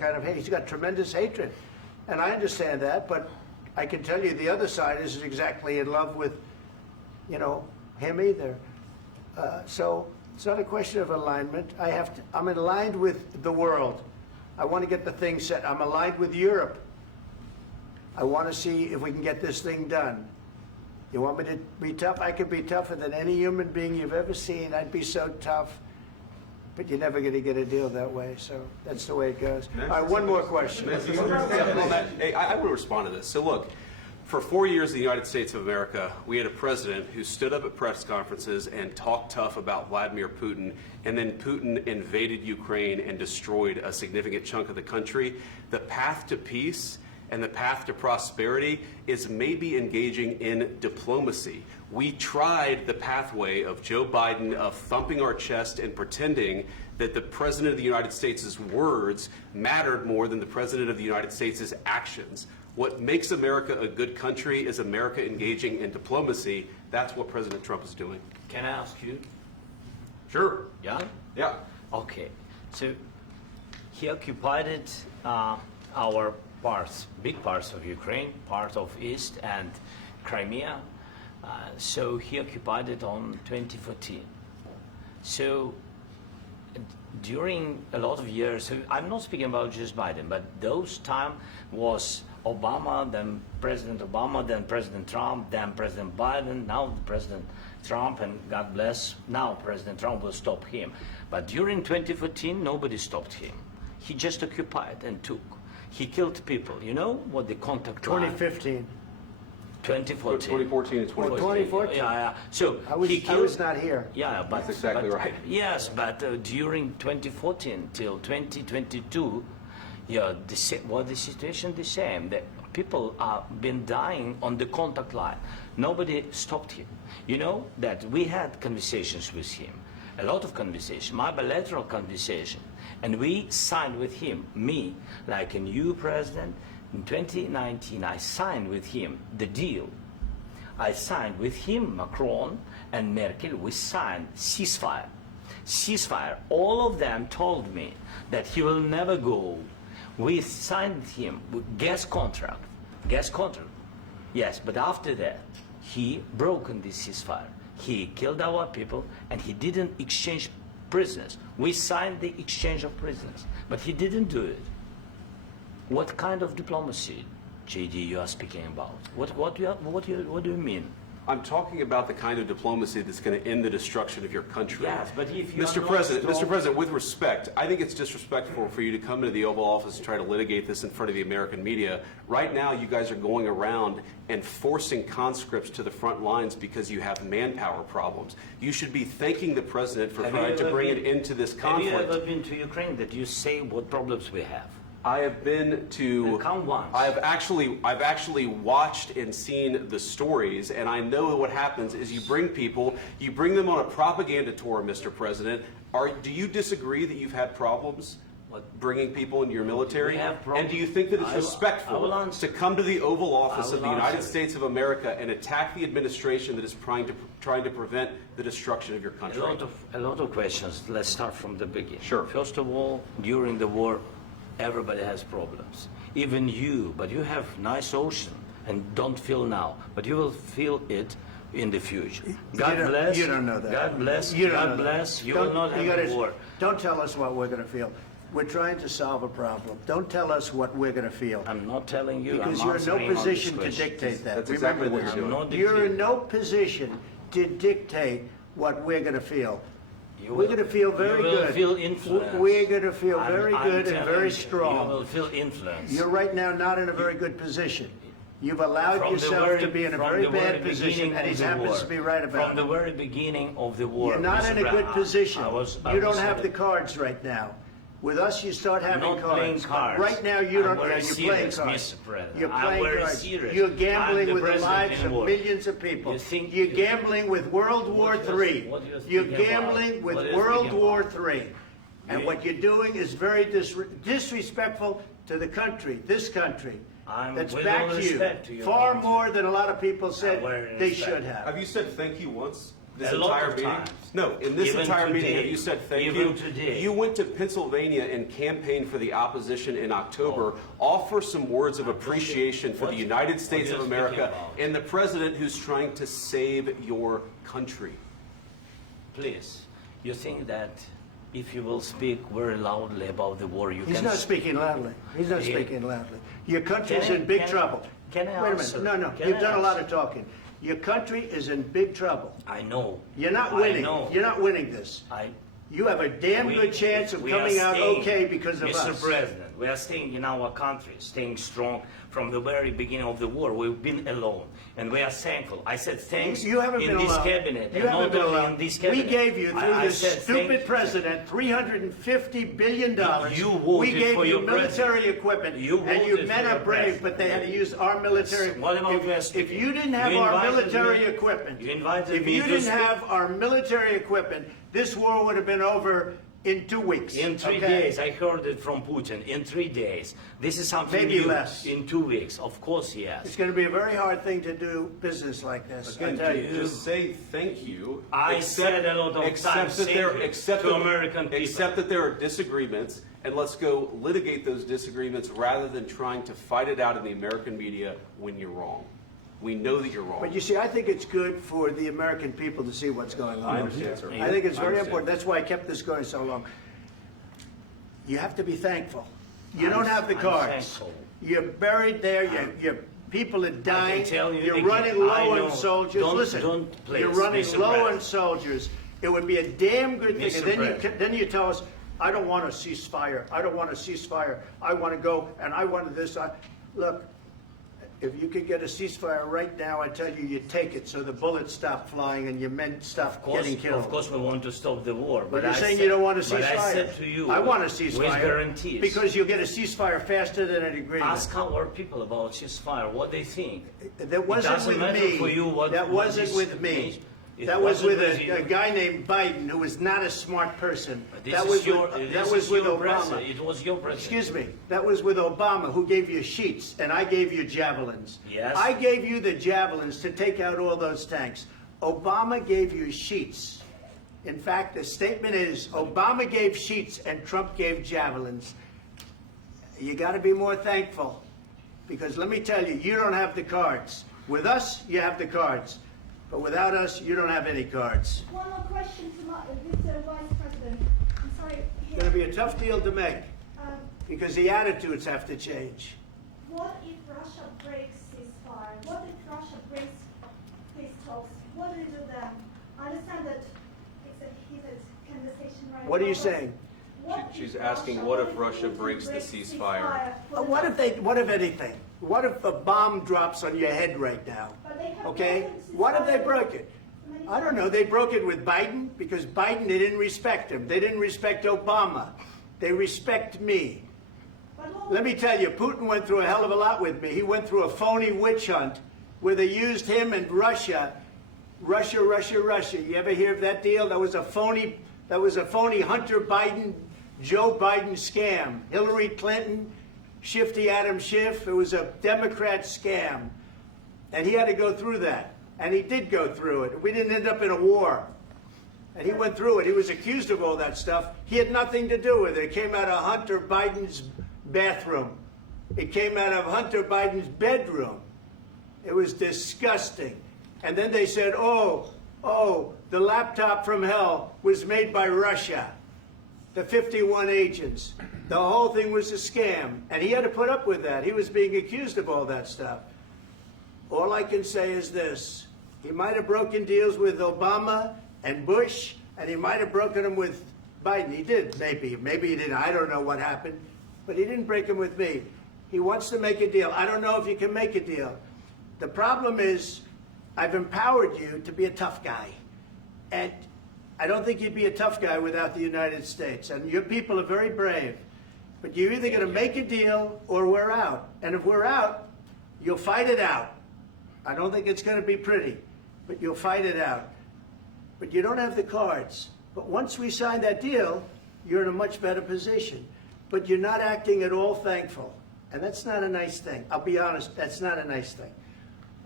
kind of hate. He's got tremendous hatred. And I understand that, but I can tell you the other side isn't exactly in love with, you know, him either. So it's not a question of alignment. I'm aligned with the world. I want to get the thing set. I'm aligned with Europe. I want to see if we can get this thing done. You want me to be tough? I could be tougher than any human being you've ever seen. I'd be so tough. But you're never going to get a deal that way, so that's the way it goes. All right, one more question. Hey, I will respond to this. So look, for 4 years in the United States of America, we had a president who stood up at press conferences and talked tough about Vladimir Putin, and then Putin invaded Ukraine and destroyed a significant chunk of the country. The path to peace and the path to prosperity is maybe engaging in diplomacy. We tried the pathway of Joe Biden of thumping our chest and pretending that the President of the United States' words mattered more than the President of the United States' actions. What makes America a good country is America engaging in diplomacy. That's what President Trump is doing. Can I ask you? Sure. Yeah? Yeah. Okay. So he occupied it, our parts, big parts of Ukraine, part of East and Crimea. So he occupied it on 2014. So during a lot of years, so I'm not speaking about just Biden, but those time was Obama, then President Obama, then President Trump, then President Biden, now President Trump, and God bless, now President Trump will stop him. But during 2014, nobody stopped him. He just occupied and took. He killed people. You know what the contact line? 2015. 2014. 2014 and 2014. 2014. Yeah. So I was not here. Yeah, but that's exactly right. Yes, but during 2014 till 2022, yeah, the situation the same. The people are been dying on the contact line. Nobody stopped him. You know that we had conversations with him, a lot of conversation, my bilateral conversation, and we signed with him, me, like a new president. In 2019, I signed with him the deal. I signed with him, Macron and Merkel, we signed ceasefire. Ceasefire. All of them told me that he will never go. We signed with him with gas contract. Gas contract. Yes, but after that, he broken this ceasefire. He killed our people and he didn't exchange prisoners. We signed the exchange of prisoners, but he didn't do it. What kind of diplomacy, JD, you are speaking about? What do you mean? I'm talking about the kind of diplomacy that's going to end the destruction of your country. Yes, but if you Mr. President, with respect, I think it's disrespectful for you to come into the Oval Office and try to litigate this in front of the American media. Right now, you guys are going around and forcing conscripts to the front lines because you have manpower problems. You should be thanking the President for trying to bring it into this conflict. Have you ever been to Ukraine that you say what problems we have? I have been to. Come once. I've actually watched and seen the stories, and I know what happens is you bring them on a propaganda tour, Mr. President. Do you disagree that you've had problems bringing people into your military? And do you think that it's respectful to come to the Oval Office of the United States of America and attack the administration that is trying to prevent the destruction of your country? A lot of questions. Let's start from the beginning. Sure. First of all, during the war, everybody has problems. Even you, but you have nice ocean and don't feel now, but you will feel it in the future. God bless. You don't know that. God bless. You God bless. You will not have a war. Don't tell us what we're going to feel. We're trying to solve a problem. Don't tell us what we're going to feel. I'm not telling you. Because you're in no position to dictate that. That's exactly what Remember you're this. doing. You're in no position to dictate what we're going to feel. We're going to feel very good. You will feel influence. We're going to feel very good and very strong. You will feel influence. You're right now not in a very good position. You've allowed yourself to be in a very bad position, and he happens to be right about it. From the very beginning of the war. You're not in a good position. You don't have the cards right now. With us, you start having I'm not playing cards. cards. Right now, you don't. I'm very You're serious, playing cards. Mr. President. You're I'm playing very cards. serious. You're I'm gambling the with the president lives in of war. millions of people. You think- You're gambling with World War III. what you're You're speaking gambling about? with What you're World speaking War about? III. And what you're doing is very disrespectful to the country, this country. I'm That's with back all to respect to you. your Far country. more than a lot of people said very they respect. should have. Have you said thank you once? this A lot entire of meeting? times. No, in this Even entire meeting, today. have you said thank Even you? today. You went to Pennsylvania and campaigned for the opposition in October. Offer some words of appreciation for the United States what of you're America speaking about. and the president who's trying to save your country. Please, you think that if you will speak very loudly about the war, you He's can... not speaking loudly. He's not Yeah. speaking loudly. Your country's Can I- in big can- trouble. can I Wait a answer? minute. No, Can you've I done a lot answer? of talking. Your country is in big trouble. I know. You're not I winning. know. You're not winning this. You have a damn good chance of we are coming out staying, okay because of Mr. us. President, we are staying in our country, staying strong from the very beginning of the war. We've been alone, and we are thankful. I said thanks You haven't in been this alone. cabinet, You and haven't not been only alone. in this We cabinet. gave you, through I this said stupid president, $350 billion. You voted we gave for you your military president. equipment, You and you voted men for are your brave, president. but they had to use our military. What about if, West if you didn't have You our invited military me- equipment, you invited if me you to didn't speak. have our military equipment, this war would have been over in 2 weeks. In 3 okay? days, I heard it from Putin. In 3 days, this is something Maybe new. less. In 2 weeks, of course, yes. It's going to be a very hard thing to do business like this. I Again, tell you. just say thank you. I said a lot of except times that thank there, you except to that- American people. Except that there are disagreements, and let's go litigate those disagreements rather than trying to fight it out in the American media when you're wrong. We know that you're wrong. But you see, I think it's good for the American people to see what's going on. I understand, sir. I think it's I very understand. important. That's why I kept this going so long. You have to be thankful. You don't have the I'm cards. thankful. You're buried there. Your people are dying. tell you You're again, running I low know. on soldiers. Don't- Listen, don't, please, you're running Mr. low on President. soldiers. It would be a damn good thing. Mr. And then President. then you tell us, I don't want a ceasefire. I don't want a ceasefire. I want to go and I want this. Look, if you could get a ceasefire right now, I tell you, you take it so the bullets stop flying and your men stop getting killed. Of course, we want to stop the war. But you're I saying said- you don't want a But ceasefire. I said to you, I want a with ceasefire. guarantees. Because you'll get a ceasefire faster than an agreement. Ask our people about ceasefire, what they think. That wasn't doesn't with matter me. for you what- That what wasn't this with me. means. It That was wasn't with with you. a guy named Biden who was not a smart person. This That is was your, with, this that was is with your Obama. president. It was your president. Excuse me. That was with Obama, who gave you sheets, and I gave you javelins. Yes. I gave you the javelins to take out all those tanks. Obama gave you sheets. In fact, the statement is Obama gave sheets and Trump gave javelins. You got to be more thankful, because let me tell you, you don't have the cards. With us, you have the cards. But without us, you don't have any cards. One more question to Mr. Vice President. I'm sorry. It's going to be a tough deal to make, Um, because the attitudes have to change. what if Russia breaks ceasefire? What if Russia breaks peace talks? What do you do then? I understand that it's a heated conversation right now. What are you but saying? what She's if asking, what if Russia breaks the ceasefire? What if anything? What if a bomb drops on your head right now? But they have Okay? broken the What if they ceasefire broke it? many I don't know. They broke it with Biden because Biden, they didn't respect him. They didn't respect Obama. They respect me. But what- Let me tell you, Putin went through a hell of a lot with me. He went through a phony witch hunt where they used him and Russia. Russia. You ever hear of that deal? That was a phony Hunter Biden, Joe Biden scam. Hillary Clinton, Shifty Adam Schiff. It was a Democrat scam. And he had to go through that. And he did go through it. We didn't end up in a war. And he went through it. He was accused of all that stuff. He had nothing to do with it. It came out of Hunter Biden's bathroom. It came out of Hunter Biden's bedroom. It was disgusting. And then they said, oh, the laptop from hell was made by Russia. The 51 agents. The whole thing was a scam. And he had to put up with that. He was being accused of all that stuff. All I can say is this. He might have broken deals with Obama and Bush, and he might have broken them with Biden. He did, maybe. Maybe he didn't. I don't know what happened. But he didn't break them with me. He wants to make a deal. I don't know if you can make a deal. The problem is, I've empowered you to be a tough guy. And I don't think you'd be a tough guy without the United States. And your people are very brave. But you're either going to make a deal or we're out. And if we're out, you'll fight it out. I don't think it's going to be pretty, but you'll fight it out. But you don't have the cards. But once we sign that deal, you're in a much better position. But you're not acting at all thankful. And that's not a nice thing. I'll be honest, that's not a nice thing.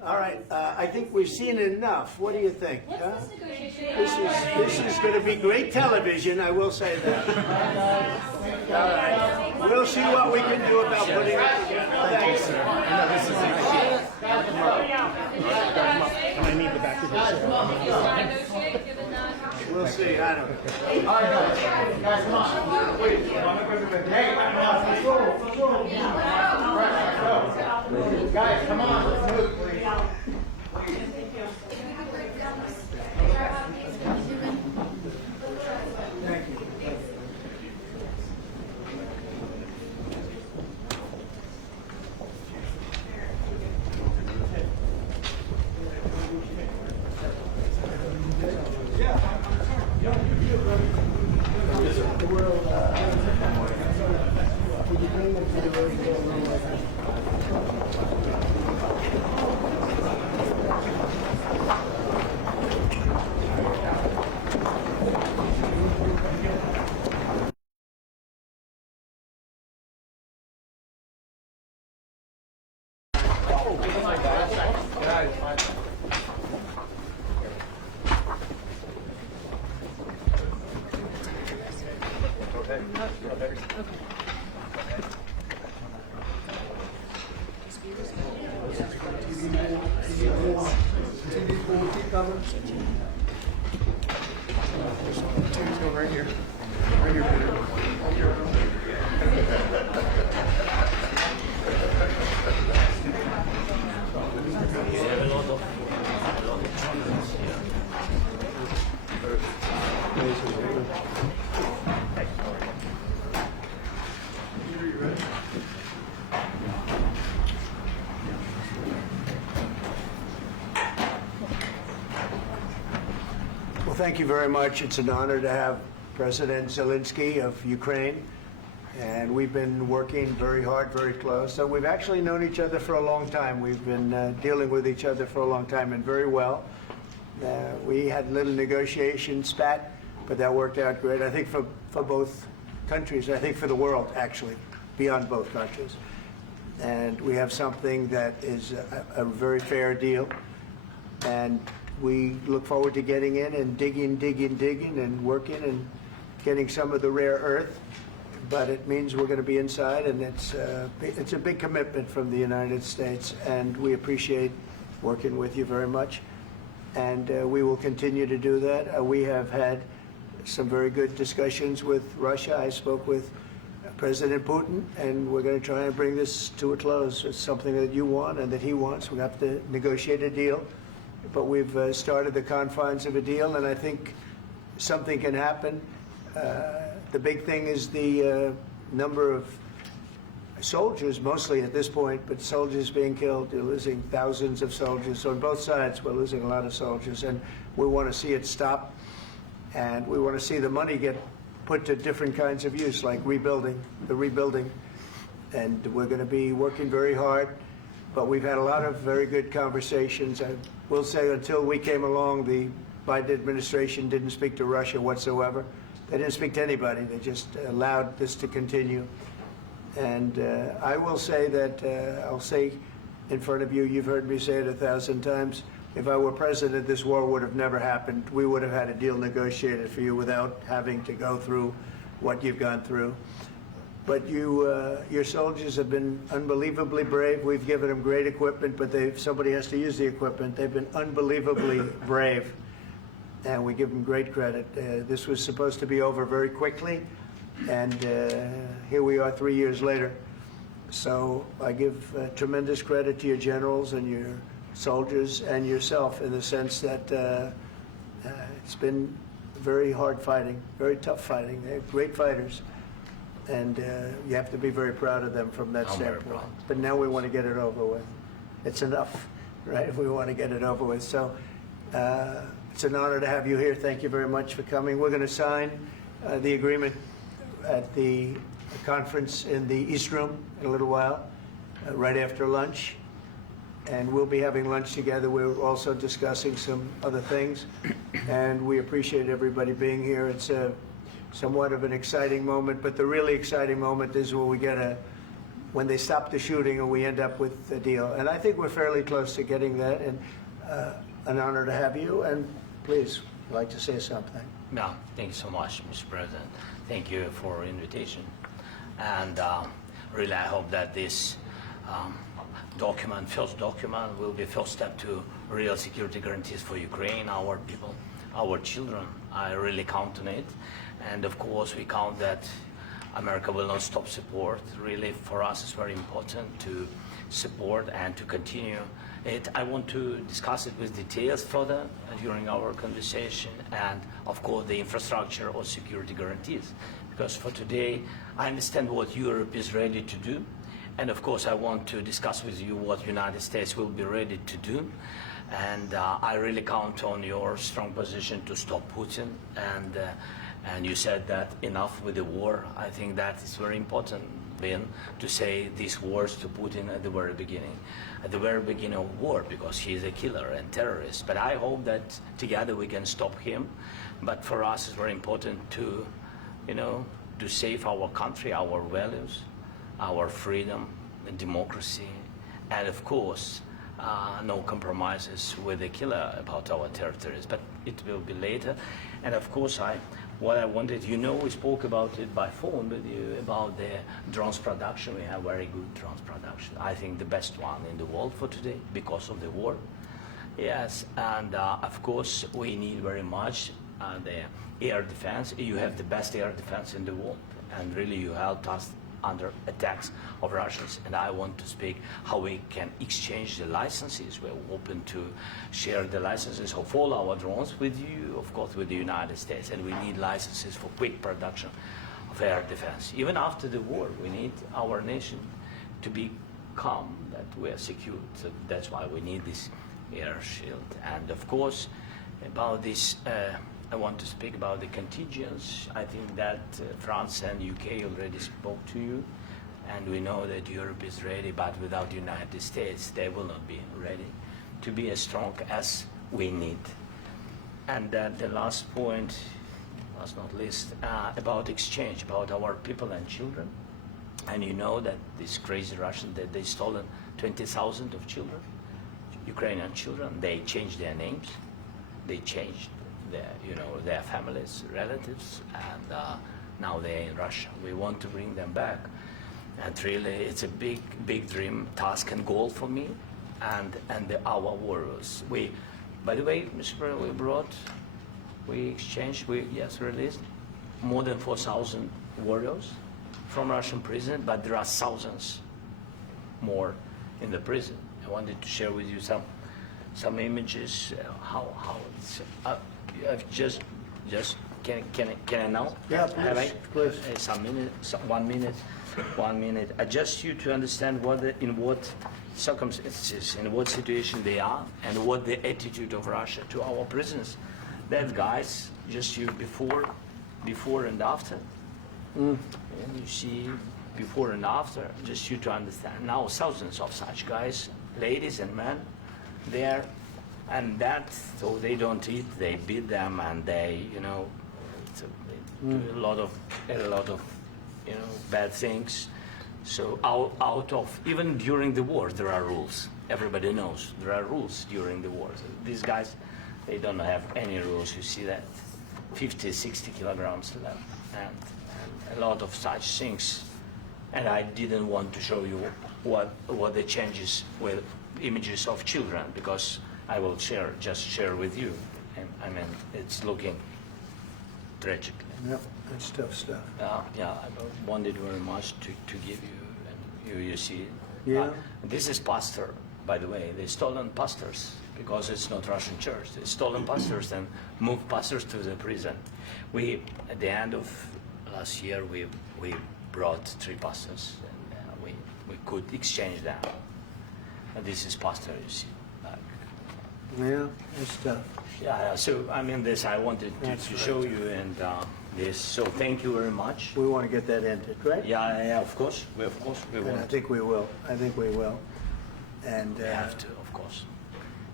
All right, I think we've seen enough. What do you think? Huh? What's this negotiation? This is going to be great television, I will say that. All right. We'll see what we can do about putting it together. Thank you, sir. I know this is nice. I need the back of your chair. Negotiate, given that. We'll see. I don't know. Guys, come on. Wait. Hey, guys, come on. Let's move, please. Right here. Right here, Peter. We have a lot of problems here. Well, thank you very much. It's an honor to have President Zelensky of Ukraine. And we've been working very hard, very close. So we've actually known each other for a long time. We've been dealing with each other for a long time and very well. We had a little negotiation spat, but that worked out great. I think for both countries, I think for the world, actually, beyond both countries. And we have something that is a very fair deal. And we look forward to getting in and digging and working and getting some of the rare earth. But it means we're going to be inside, and it's a big commitment from the United States, and we appreciate working with you very much. And we will continue to do that. We have had some very good discussions with Russia. I spoke with President Putin, and we're going to try and bring this to a close. It's something that you want and that he wants. We have to negotiate a deal, but we've started the confines of a deal, and I think something can happen. The big thing is the number of soldiers, mostly at this point, but soldiers being killed. They're losing thousands of soldiers. So on both sides, we're losing a lot of soldiers, and we want to see it stop. And we want to see the money get put to different kinds of use, like rebuilding. And we're going to be working very hard. But we've had a lot of very good conversations. I will say until we came along, the Biden administration didn't speak to Russia whatsoever. They didn't speak to anybody. They just allowed this to continue. And I will say that, I'll say in front of you, you've heard me say it 1,000 times, if I were president, this war would have never happened. We would have had a deal negotiated for you without having to go through what you've gone through. But your soldiers have been unbelievably brave. We've given them great equipment, but somebody has to use the equipment. They've been unbelievably brave, and we give them great credit. This was supposed to be over very quickly, and here we are 3 years later. So I give tremendous credit to your generals and your soldiers and yourself in the sense that it's been very hard fighting, very tough fighting. They're great fighters. And you have to be very proud of them from that standpoint. But now we want to get it over with. It's enough, right? We want to get it over with. So it's an honor to have you here. Thank you very much for coming. We're going to sign the agreement at the conference in the East Room in a little while, right after lunch. And we'll be having lunch together. We're also discussing some other things. And we appreciate everybody being here. It's somewhat of an exciting moment, but the really exciting moment is when we get a when they stop the shooting and we end up with a deal. And I think we're fairly close to getting that, and an honor to have you. And please, I'd like to say something. Yeah, thank you so much, Mr. President. Thank you for invitation. And really, I hope that this first document, will be first step to real security guarantees for Ukraine, our people, our children. I really count on it. And of course, we count that America will not stop support. Really, for us, it's very important to support and to continue it. I want to discuss it with details further during our conversation, and of course, the infrastructure or security guarantees. Because for today, I understand what Europe is ready to do, and of course, I want to discuss with you what United States will be ready to do. And I really count on your strong position to stop Putin. And you said that enough with the war. I think that is very important, Ben, to say these words to Putin at the very beginning of war, because he is a killer and terrorist. But I hope that together we can stop him. But for us, it's very important to, to save our country, our values, our freedom and democracy, and of course, no compromises with the killer about our territories. But it will be later. And of course, what I wanted, we spoke about it by phone with you about the drones production. We have very good drones production. I think the best one in the world for today because of the war. Yes, and of course, we need very much the air defense. You have the best air defense in the world, and really you helped us under attacks of Russians. And I want to speak how we can exchange the licenses. We're open to share the licenses of all our drones with you, of course, with the United States. And we need licenses for quick production of air defense. Even after the war, we need our nation to be calm, that we are secure. So that's why we need this air shield. And of course, about this, I want to speak about the contingents. I think that France and UK already spoke to you, and we know that Europe is ready, but without the United States, they will not be ready to be as strong as we need. And the last point, last not least, about exchange, about our people and children. And you know that these crazy Russians, that they stolen 20,000 of children, Ukrainian children. They changed their names, they changed their families, relatives, and now they're in Russia. We want to bring them back, and really, it's a big dream, task, and goal for me, and our warriors. By the way, Mr. President, we exchanged, released more than 4,000 warriors from Russian prison, but there are thousands more in the prison. I wanted to share with you some images, how it's. I've just can I now? Yeah, Have I? please. Some minute, 1 minute. I just you to understand in what circumstances, in what situation they are, and what the attitude of Russia to our prisoners. That guys, just you before and after. And you see before and after, just you to understand. Now thousands of such guys, ladies and men, there. And so they don't eat, they beat them, and they, do a lot of bad things. So out of, even during the war, there are rules. Everybody knows there are rules during the war. So these guys, they don't have any rules. You see that 50, 60 kilograms left, and a lot of such things. And I didn't want to show you what the changes with images of children, because I will just share with you. And I mean, it's looking tragic. Yep, that's tough stuff. Yeah, I wanted very much to give you, and you see. Yeah. This is pastor, by the way. They stolen pastors because it's not Russian church. They stolen pastors and moved pastors to the prison. At the end of last year, we brought 3 pastors, and we could exchange them. And this is pastor, you see. Yeah, that's tough. Yeah, so I mean, this I wanted to show you, and this. So thank you very much. We want to get that ended, right? Yeah, of course. We And I want. think we will. And We have to, of course.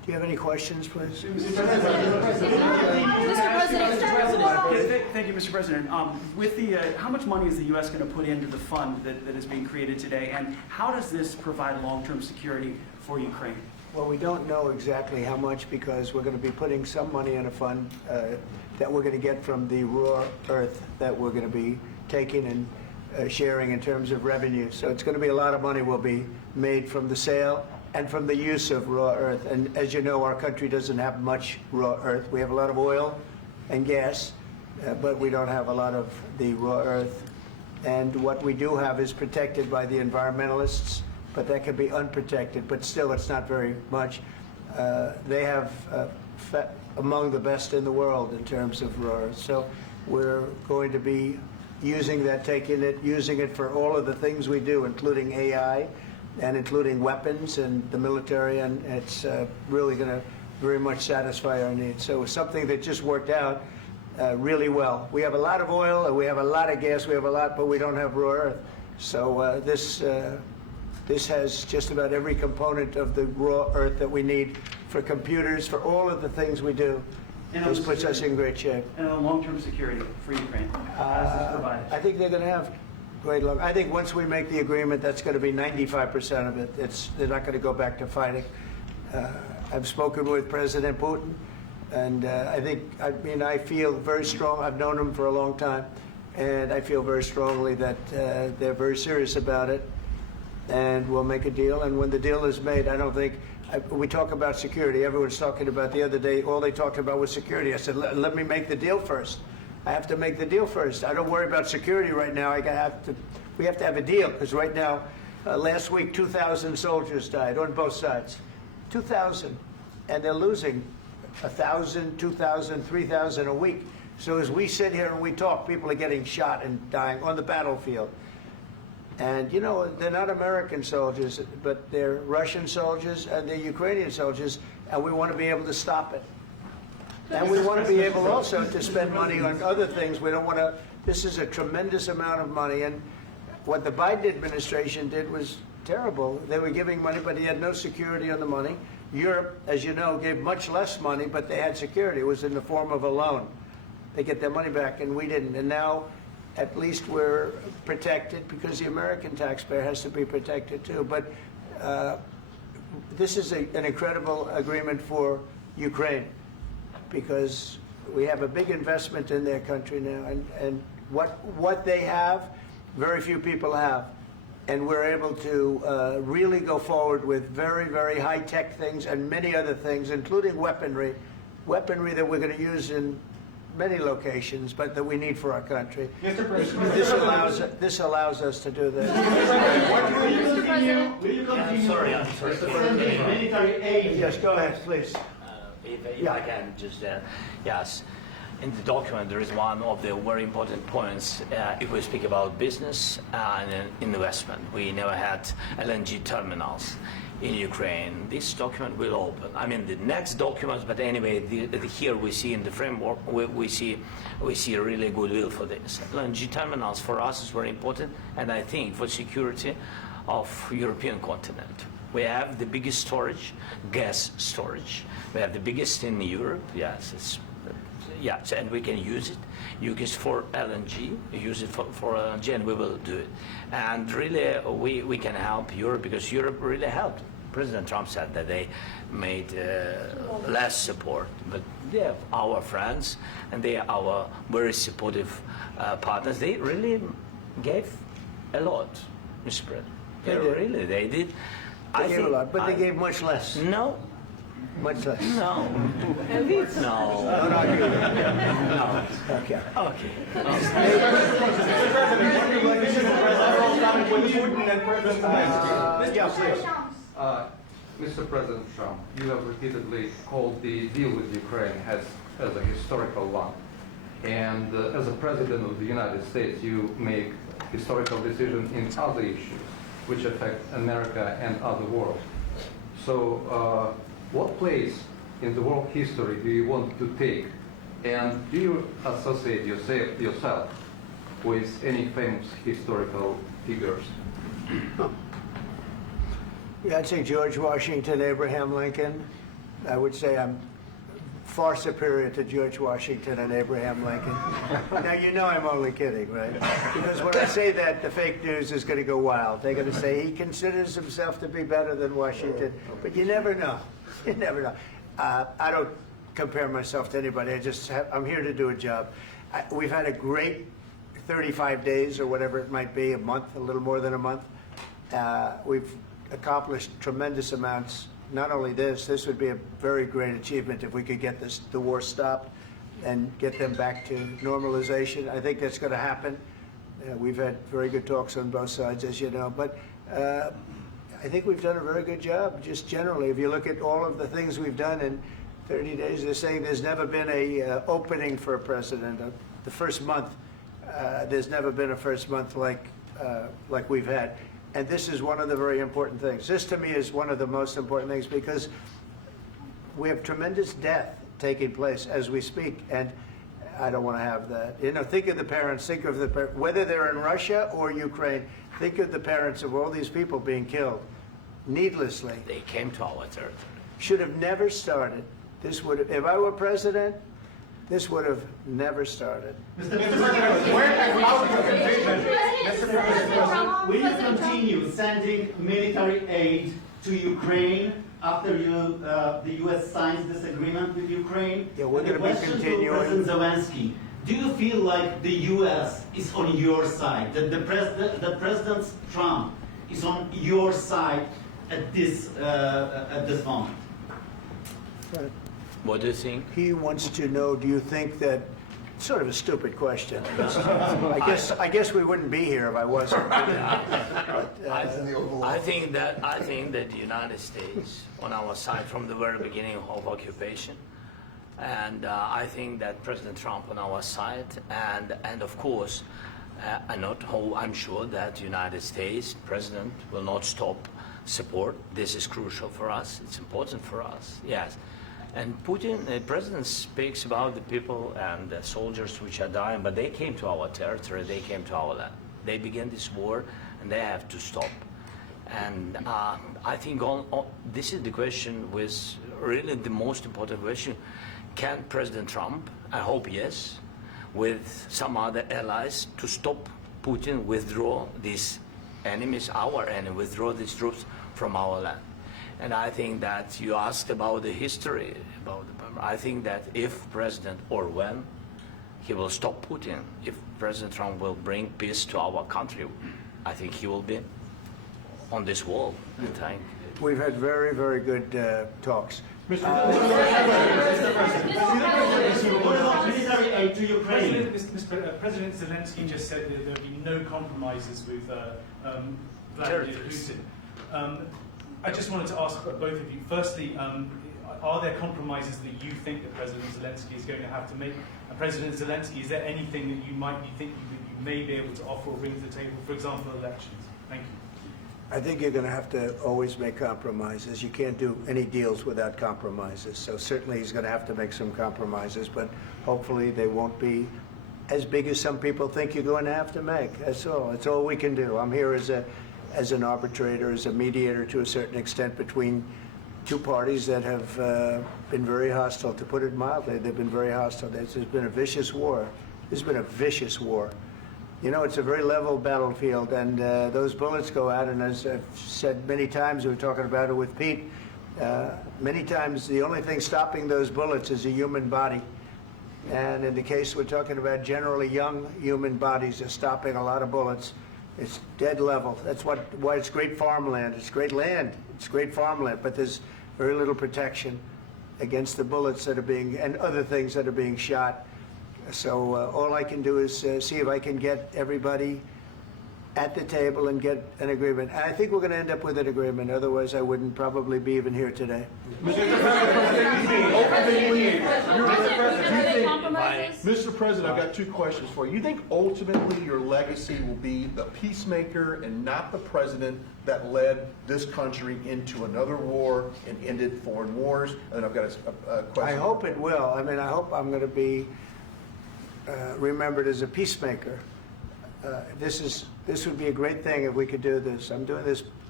Do you have any questions, please? Mr. President. Thank you, Mr. President. With the, how much money is the U.S. going to put into the fund that is being created today, and how does this provide long-term security for Ukraine? Well, we don't know exactly how much because we're going to be putting some money in a fund that we're going to get from the raw earth that we're going to be taking and sharing in terms of revenue. So it's going to be a lot of money will be made from the sale and from the use of raw earth. And as you know, our country doesn't have much raw earth. We have a lot of oil and gas, but we don't have a lot of the raw earth. And what we do have is protected by the environmentalists, but that can be unprotected, but still it's not very much. They have among the best in the world in terms of raw earth. So we're going to be using that, using it for all of the things we do, including AI and including weapons and the military, and it's really going to very much satisfy our needs. So it's something that just worked out really well. We have a lot of oil, and we have a lot of gas, we have a lot, but we don't have raw earth. So this has just about every component of the raw earth that we need for computers, for all of the things we do. This puts us in great shape. And on long-term security for Ukraine, how does this provide? I think they're going to have great luck. I think once we make the agreement, that's going to be 95% of it. They're not going to go back to fighting. I've spoken with President Putin, and I feel very strong. I've known him for a long time, and I feel very strongly that they're very serious about it, and we'll make a deal. And when the deal is made, I don't think we talk about security. Everyone's talking about the other day. All they talked about was security. I said, let me make the deal first. I have to make the deal first. I don't worry about security right now. We have to have a deal because right now, last week, 2,000 soldiers died on both sides. 2,000, and they're losing 1,000, 2,000, 3,000 a week. So as we sit here and we talk, people are getting shot and dying on the battlefield. And, you know, they're not American soldiers, but they're Russian soldiers and they're Ukrainian soldiers, and we want to be able to stop it. And we want to be able also to spend money on other things. We don't want to, this is a tremendous amount of money, and what the Biden administration did was terrible. They were giving money, but he had no security on the money. Europe, as you know, gave much less money, but they had security. It was in the form of a loan. They get their money back, and we didn't. And now, at least we're protected because the American taxpayer has to be protected too. But this is an incredible agreement for Ukraine because we have a big investment in their country now, and what they have, very few people have. And we're able to really go forward with very, very high-tech things and many other things, including weaponry that we're going to use in many locations, but that we need for our country. Mr. President. This allows us to do this. Mr. President. Will you continue? I'm sorry. Defending military aid. Yes, go ahead, please. If I can just, yes. In the document, there is one of the very important points. If we speak about business and investment, we never had LNG terminals in Ukraine. This document will open. I mean, the next documents, but anyway, here we see in the framework, we see a really goodwill for this. LNG terminals for us is very important, and I think for security of European continent. We have the biggest storage, gas storage. We have the biggest in Europe. Yes, yes, and we can use it. Use it for LNG, use it for LNG, and we will do it. And really, we can help Europe because Europe really helped. President Trump said that they made less support, but they are our friends and they are our very supportive partners. They really gave a lot, Mr. President. They did. They gave a lot, but they gave much less. No. Much less. No. No. No. Okay. Okay. Mr. President Trump, you have repeatedly called the deal with Ukraine as a historical one. And as a President of the United States, you make historical decisions in other issues which affect America and other world. So what place in the world history do you want to take? And do you associate yourself with any famous historical figures? Yeah, I'd say George Washington, Abraham Lincoln, I would say I'm far superior to George Washington and Abraham Lincoln. Now, you know I'm only kidding, right? Because when I say that, the fake news is going to go wild. They're going to say he considers himself to be better than Washington. But you never know. You never know. I don't compare myself to anybody. I'm here to do a job. We've had a great 35 days or whatever it might be, a month, a little more than a month. We've accomplished tremendous amounts. Not only this would be a very great achievement if we could get the war stopped and get them back to normalization. I think that's going to happen. We've had very good talks on both sides, as you know. But I think we've done a very good job, just generally. If you look at all of the things we've done in 30 days, they're saying there's never been a opening for a president. The first month, there's never been a first month like we've had. And this is one of the very important things. This, to me, is one of the most important things because we have tremendous death taking place as we speak, and I don't want to have that. You know, think of the parents, think of whether they're in Russia or Ukraine, think of the parents of all these people being killed needlessly. They came to our territory. Should have never started. This would have, if I were president, this would have never started. Mr. President, where Mr. President, will you continue sending military aid to Ukraine after the U.S. signs this agreement with Ukraine? Yeah, we're And the going to be question continuing. to President Zelensky, do you feel like the U.S. is on your side, that President Trump is on your side at this moment? What do you think? He wants to know, do you think that, sort of a stupid question. I guess we wouldn't be here if I wasn't. I think that the United States on our side from the very beginning of occupation, and I think that President Trump on our side, and of course, I'm sure that the United States President will not stop support. This is crucial for us. It's important for us. Yes. And Putin, the president speaks about the people and the soldiers which are dying, but they came to our territory, they came to our land. They began this war, and they have to stop. And I think this is the question, with really the most important question. Can President Trump, I hope yes, with some other allies, to stop Putin, withdraw these enemies, our enemy, withdraw these troops from our land? And I think that you asked about the history, I think that if President, or when, he will stop Putin, if President Trump will bring peace to our country, I think he will be on this wall. We've had very, very good talks. What about military aid to Ukraine? President Zelensky just said that there will be no compromises with Vladimir Putin. I just wanted to ask both of you, firstly, are there compromises that you think that President Zelensky is going to have to make? And President Zelensky, is there anything that you might be thinking that you may be able to offer or bring to the table, for example, elections? Thank you. I think you're going to have to always make compromises. You can't do any deals without compromises. So certainly he's going to have to make some compromises, but hopefully they won't be as big as some people think you're going to have to make. That's all. That's all we can do. I'm here as an arbitrator, as a mediator to a certain extent between two parties that have been very hostile, to put it mildly. They've been very hostile. There's been a vicious war. There's been a vicious war. You know, it's a very level battlefield, and those bullets go out, and as I've said many times, we were talking about it with Pete, many times the only thing stopping those bullets is a human body. And in the case we're talking about, generally young human bodies are stopping a lot of bullets. It's dead level. That's why it's great farmland. It's great land. It's great farmland, but there's very little protection against the bullets that are being, and other things that are being shot. So all I can do is see if I can get everybody at the table and get an agreement. And I think we're going to end up with an agreement. Otherwise, I wouldn't probably be even here today. Mr. President, I've got two questions for you. You think ultimately your legacy will be the peacemaker and not the president that led this country into another war and ended foreign wars? And I've got a question. I hope it will. I mean, I hope I'm going to be remembered as a peacemaker. This would be a great thing if we could do this. I'm doing this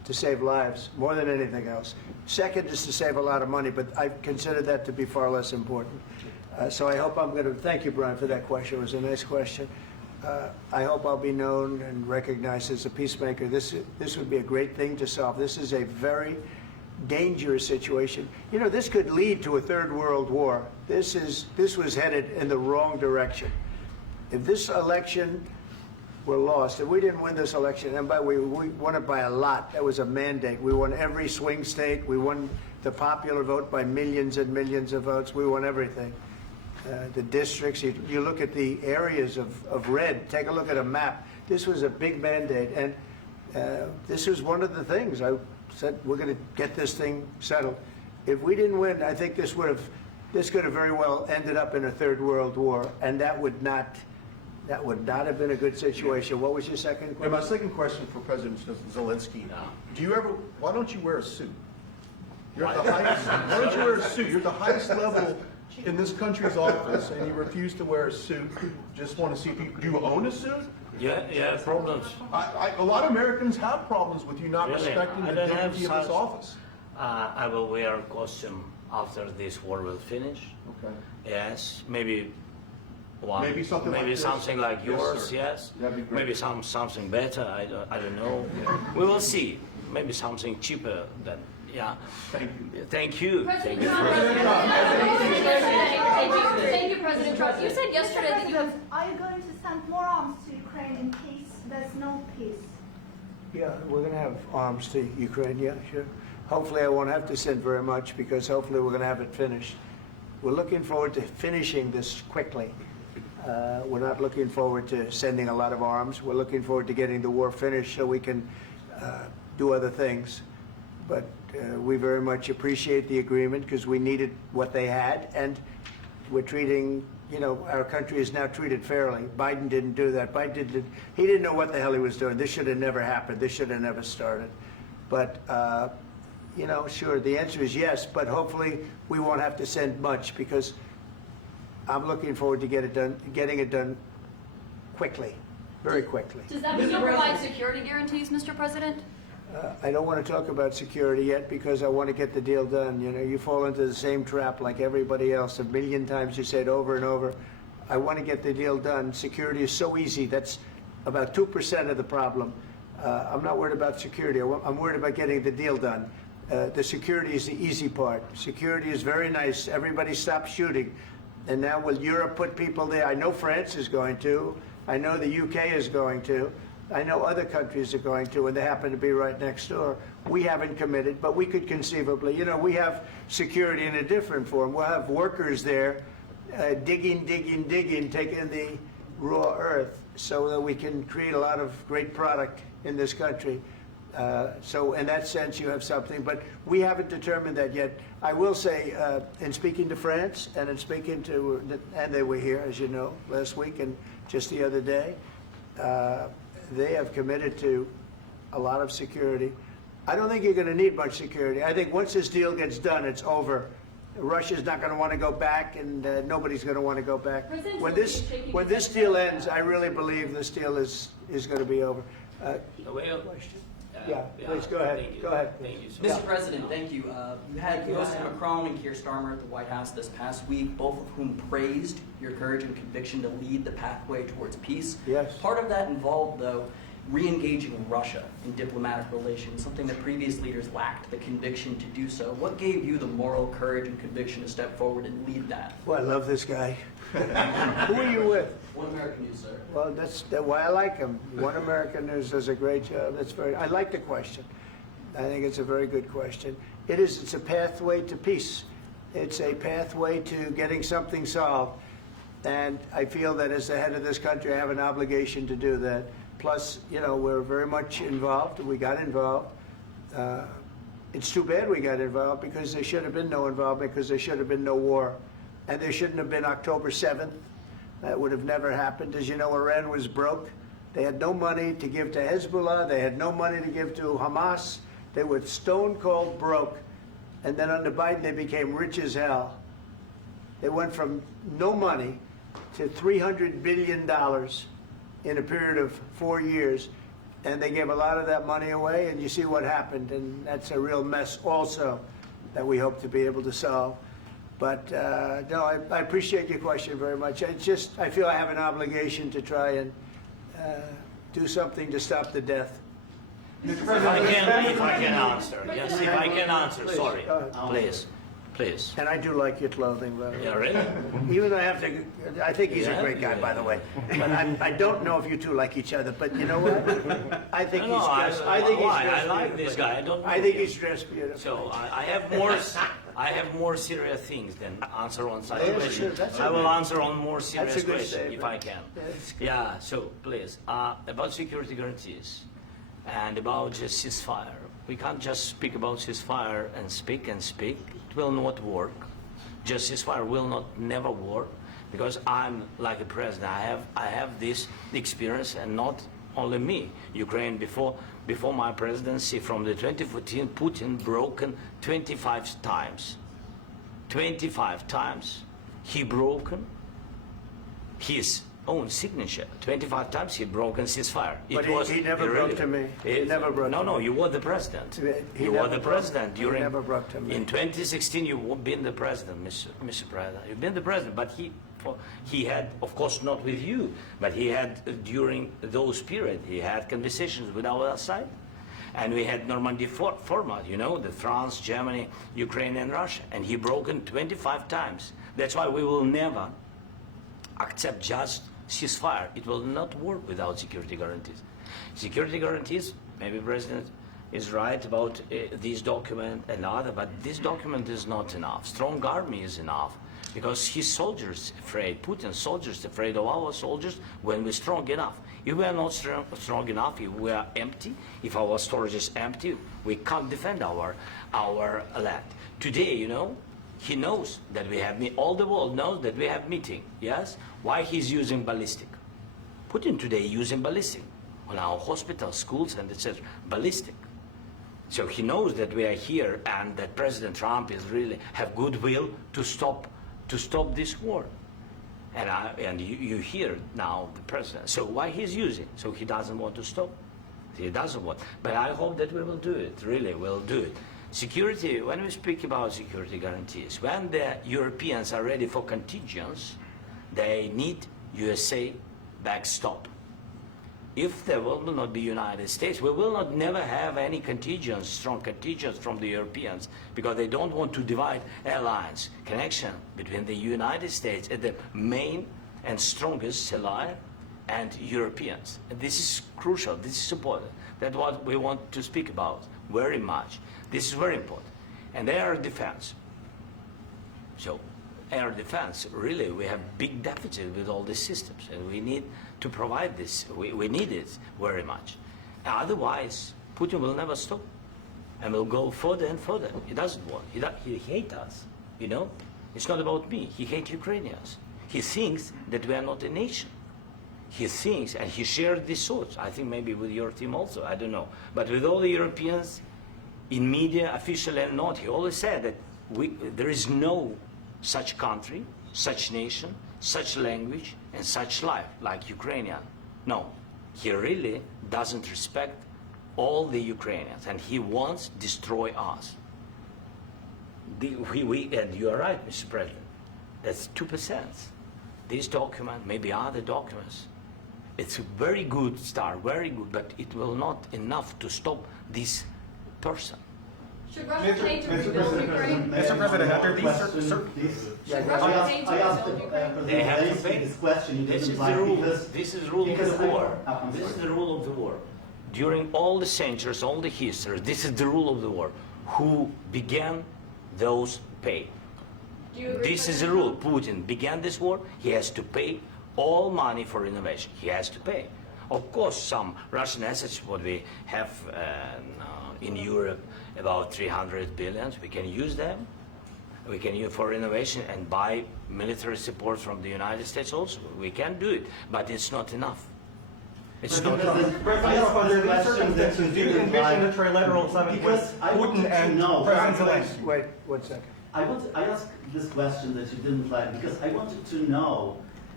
to save lives more than anything else. Second is to save a lot of money, but I consider that to be far less important. So I hope I'm going to, thank you, Brian, for that question. It was a nice question. I hope I'll be known and recognized as a peacemaker. This would be a great thing to solve. This is a very dangerous situation. You know, this could lead to a third world war. This was headed in the wrong direction. If this election were lost, if we didn't win this election, and by the way, we won it by a lot. That was a mandate. We won every swing state. We won the popular vote by millions and millions of votes. We won everything. The districts, you look at the areas of red, take a look at a map. This was a big mandate, and this was one of the things. I said, we're going to get this thing settled. If we didn't win, I think this could have very well ended up in a third world war, and that would not have been a good situation. What was your second And question? my second question for President Zelensky, why don't you wear a suit? You're at the highest, why don't you wear a suit? You're at the highest level in this country's office, and you refuse to wear a suit. Just want to see if do you own a suit? Yeah, problems. A lot of Americans have problems with you not Really? respecting I the don't have dignity of this such- office. I will wear a costume after this war will finish. Okay. Yes, maybe one. Maybe something like this? something like Yes, yours. sir. Yes. That'd be great. Maybe something better. I don't know. We will see. Maybe something cheaper than. Yeah. Thank you. Thank you. President Thank you. Trump. Thank you, President Trump. You said yesterday that you have. Are you going to send more arms to Ukraine in case there's no peace? Yeah, we're going to have arms to Ukraine, yeah, sure. Hopefully I won't have to send very much, because hopefully we're going to have it finished. We're looking forward to finishing this quickly. We're not looking forward to sending a lot of arms. We're looking forward to getting the war finished so we can do other things. But we very much appreciate the agreement, because we needed what they had, and we're treating, our country is now treated fairly. Biden didn't do that. He didn't know what the hell he was doing. This should have never happened. This should have never started. But, sure, the answer is yes, but hopefully we won't have to send much, because I'm looking forward to getting it done quickly, very quickly. Does that mean you'll provide security guarantees, Mr. President? I don't want to talk about security yet, because I want to get the deal done. You fall into the same trap like everybody else. A million times you say it over and over. I want to get the deal done. Security is so easy. That's about 2% of the problem. I'm not worried about security. I'm worried about getting the deal done. The security is the easy part. Security is very nice. Everybody stopped shooting. And now will Europe put people there? I know France is going to. I know the UK is going to. I know other countries are going to, and they happen to be right next door. We haven't committed, but we could conceivably. We have security in a different form. We'll have workers there digging, taking the raw earth so that we can create a lot of great product in this country. So in that sense, you have something, but we haven't determined that yet. I will say, in speaking to France and in speaking to, and they were here, as you know, last week and just the other day, they have committed to a lot of security. I don't think you're going to need much security. I think once this deal gets done, it's over. Russia's not going to want to go back, and nobody's going to want to go back. When this deal ends, I really believe this deal is going to be over. Yeah, please go ahead. Thank you. Go ahead. Thank you so Mr. President, thank you. You had President Macron and Keir Starmer at the White House this past week, both of whom praised your courage and conviction to lead the pathway towards peace. Yes. Part of that involved, though, re-engaging Russia in diplomatic relations, something that previous leaders lacked the conviction to do so. What gave you the moral courage and conviction to step forward and lead that? Well, I love this guy. Who are you with? One American News, sir. Well, that's why I like him. One American News does a great job. I like the question. I think it's a very good question. It's a pathway to peace. It's a pathway to getting something solved. And I feel that as the head of this country, I have an obligation to do that. Plus, we're very much involved. We got involved. It's too bad we got involved, because there should have been no involvement, because there should have been no war. And there shouldn't have been October 7th. That would have never happened. As you know, Iran was broke. They had no money to give to Hezbollah. They had no money to give to Hamas. They were stone cold broke. And then under Biden, they became rich as hell. They went from no money to $300 billion in a period of 4 years. and they gave a lot of that money away, and you see what happened, and that's a real mess also that we hope to be able to solve. But no, I appreciate your question very much. It's just, I feel I have an obligation to try and do something to stop the death. If I can answer, yes, if I can answer, Please, sorry, go ahead. please. And I do like your clothing, by the way. Yeah, really? Even though I think he's a Yeah? great guy, by the way. But I don't know if you two like each other, but you know what? I think No, he's no, dressed, I think he's why? dressed I like beautifully. this guy. I don't know I think him. he's dressed beautifully. So I have more serious things than answer on such Yeah, questions. sure, that's I will okay. answer on more serious good questions if statement. I can. Yeah, that's good. Yeah, so please, about security guarantees and about just ceasefire. We can't just speak about ceasefire and speak and speak. It will not work. Just ceasefire will not never work because I'm like a president. I have this experience, and not only me. Ukraine before my presidency from the 2014, Putin broken 25 times. 25 times he broken his own signature. 25 times he broken ceasefire. But he never broke to me. He never broke to No, me. you were the president. He You were never the broke- president he during. never broke to me. In 2016, you've been the president, Mr. President. You've been the president, but he had, of course, not with you, but he had during those periods, he had conversations with our side. And we had Normandy format, you know, the France, Germany, Ukraine, and Russia. And he broken 25 times. That's why we will never accept just ceasefire. It will not work without security guarantees. Security guarantees, maybe President is right about this document and other, but this document is not enough. Strong army is enough because his soldiers afraid, Putin's soldiers afraid of our soldiers when we're strong enough. If we are not strong enough, if we are empty, if our storage is empty, we can't defend our land. Today, you know, he knows that we have, all the world knows that we have meeting, yes? Why he's using ballistic? Putin today using ballistic on our hospitals, schools, and etc. Ballistic. So he knows that we are here and that President Trump is really have goodwill to stop this war. And you hear now the president. So why he's using? So he doesn't want to stop. He doesn't want. But I hope that we will do it. Really, we'll do it. Security. When we speak about security guarantees, when the Europeans are ready for contingents, they need USA backstop. If there will not be United States, we will not never have any contingents, strong contingents from the Europeans, because they don't want to divide alliance, connection between the United States and the main and strongest ally and Europeans. And this is crucial, this is important. That's what we want to speak about very much. This is very important. And air defense. So air defense, really, we have big deficit with all these systems, and we need to provide this. We need it very much. Otherwise, Putin will never stop, and will go further and further. He doesn't want. He hates us, you know? It's not about me. He hates Ukrainians. He thinks that we are not a nation. He thinks, and he shared these thoughts, I think maybe with your team also, I don't know. But with all the Europeans, in media, officially and not, he always said that there is no such country, such nation, such language, and such life like Ukrainian. No, he really doesn't respect all the Ukrainians, and he wants to destroy us. And you are right, Mr. President, that's 2%. This document, maybe other documents, it's a very good start, very good, but it will not enough to stop this person. Should Russia pay to rebuild Ukraine? Mr. President, after these Should Russia pay to I asked rebuild Ukraine? They have to Zelensky pay. this question. You This didn't is like the rule. because This is the rule of because the war. I'm This is sorry. the rule of the war. During all the centuries, all the history, this is the rule of the war. Who began, those pay. Do you agree This with is the that? rule. Putin began this war. He has to pay all money for innovation. He has to pay. Of course, some Russian assets, what we have in Europe, about 300 billion, we can use them. We can use for innovation and buy military support from the United States also. We can do it, but it's not enough. It's not enough. I asked Under the these question that you circumstances, do you didn't envision a like trilateral summit because with I wanted Putin to and know. President Zelensky? Wait 1 second. I asked this question that you didn't like because I wanted to know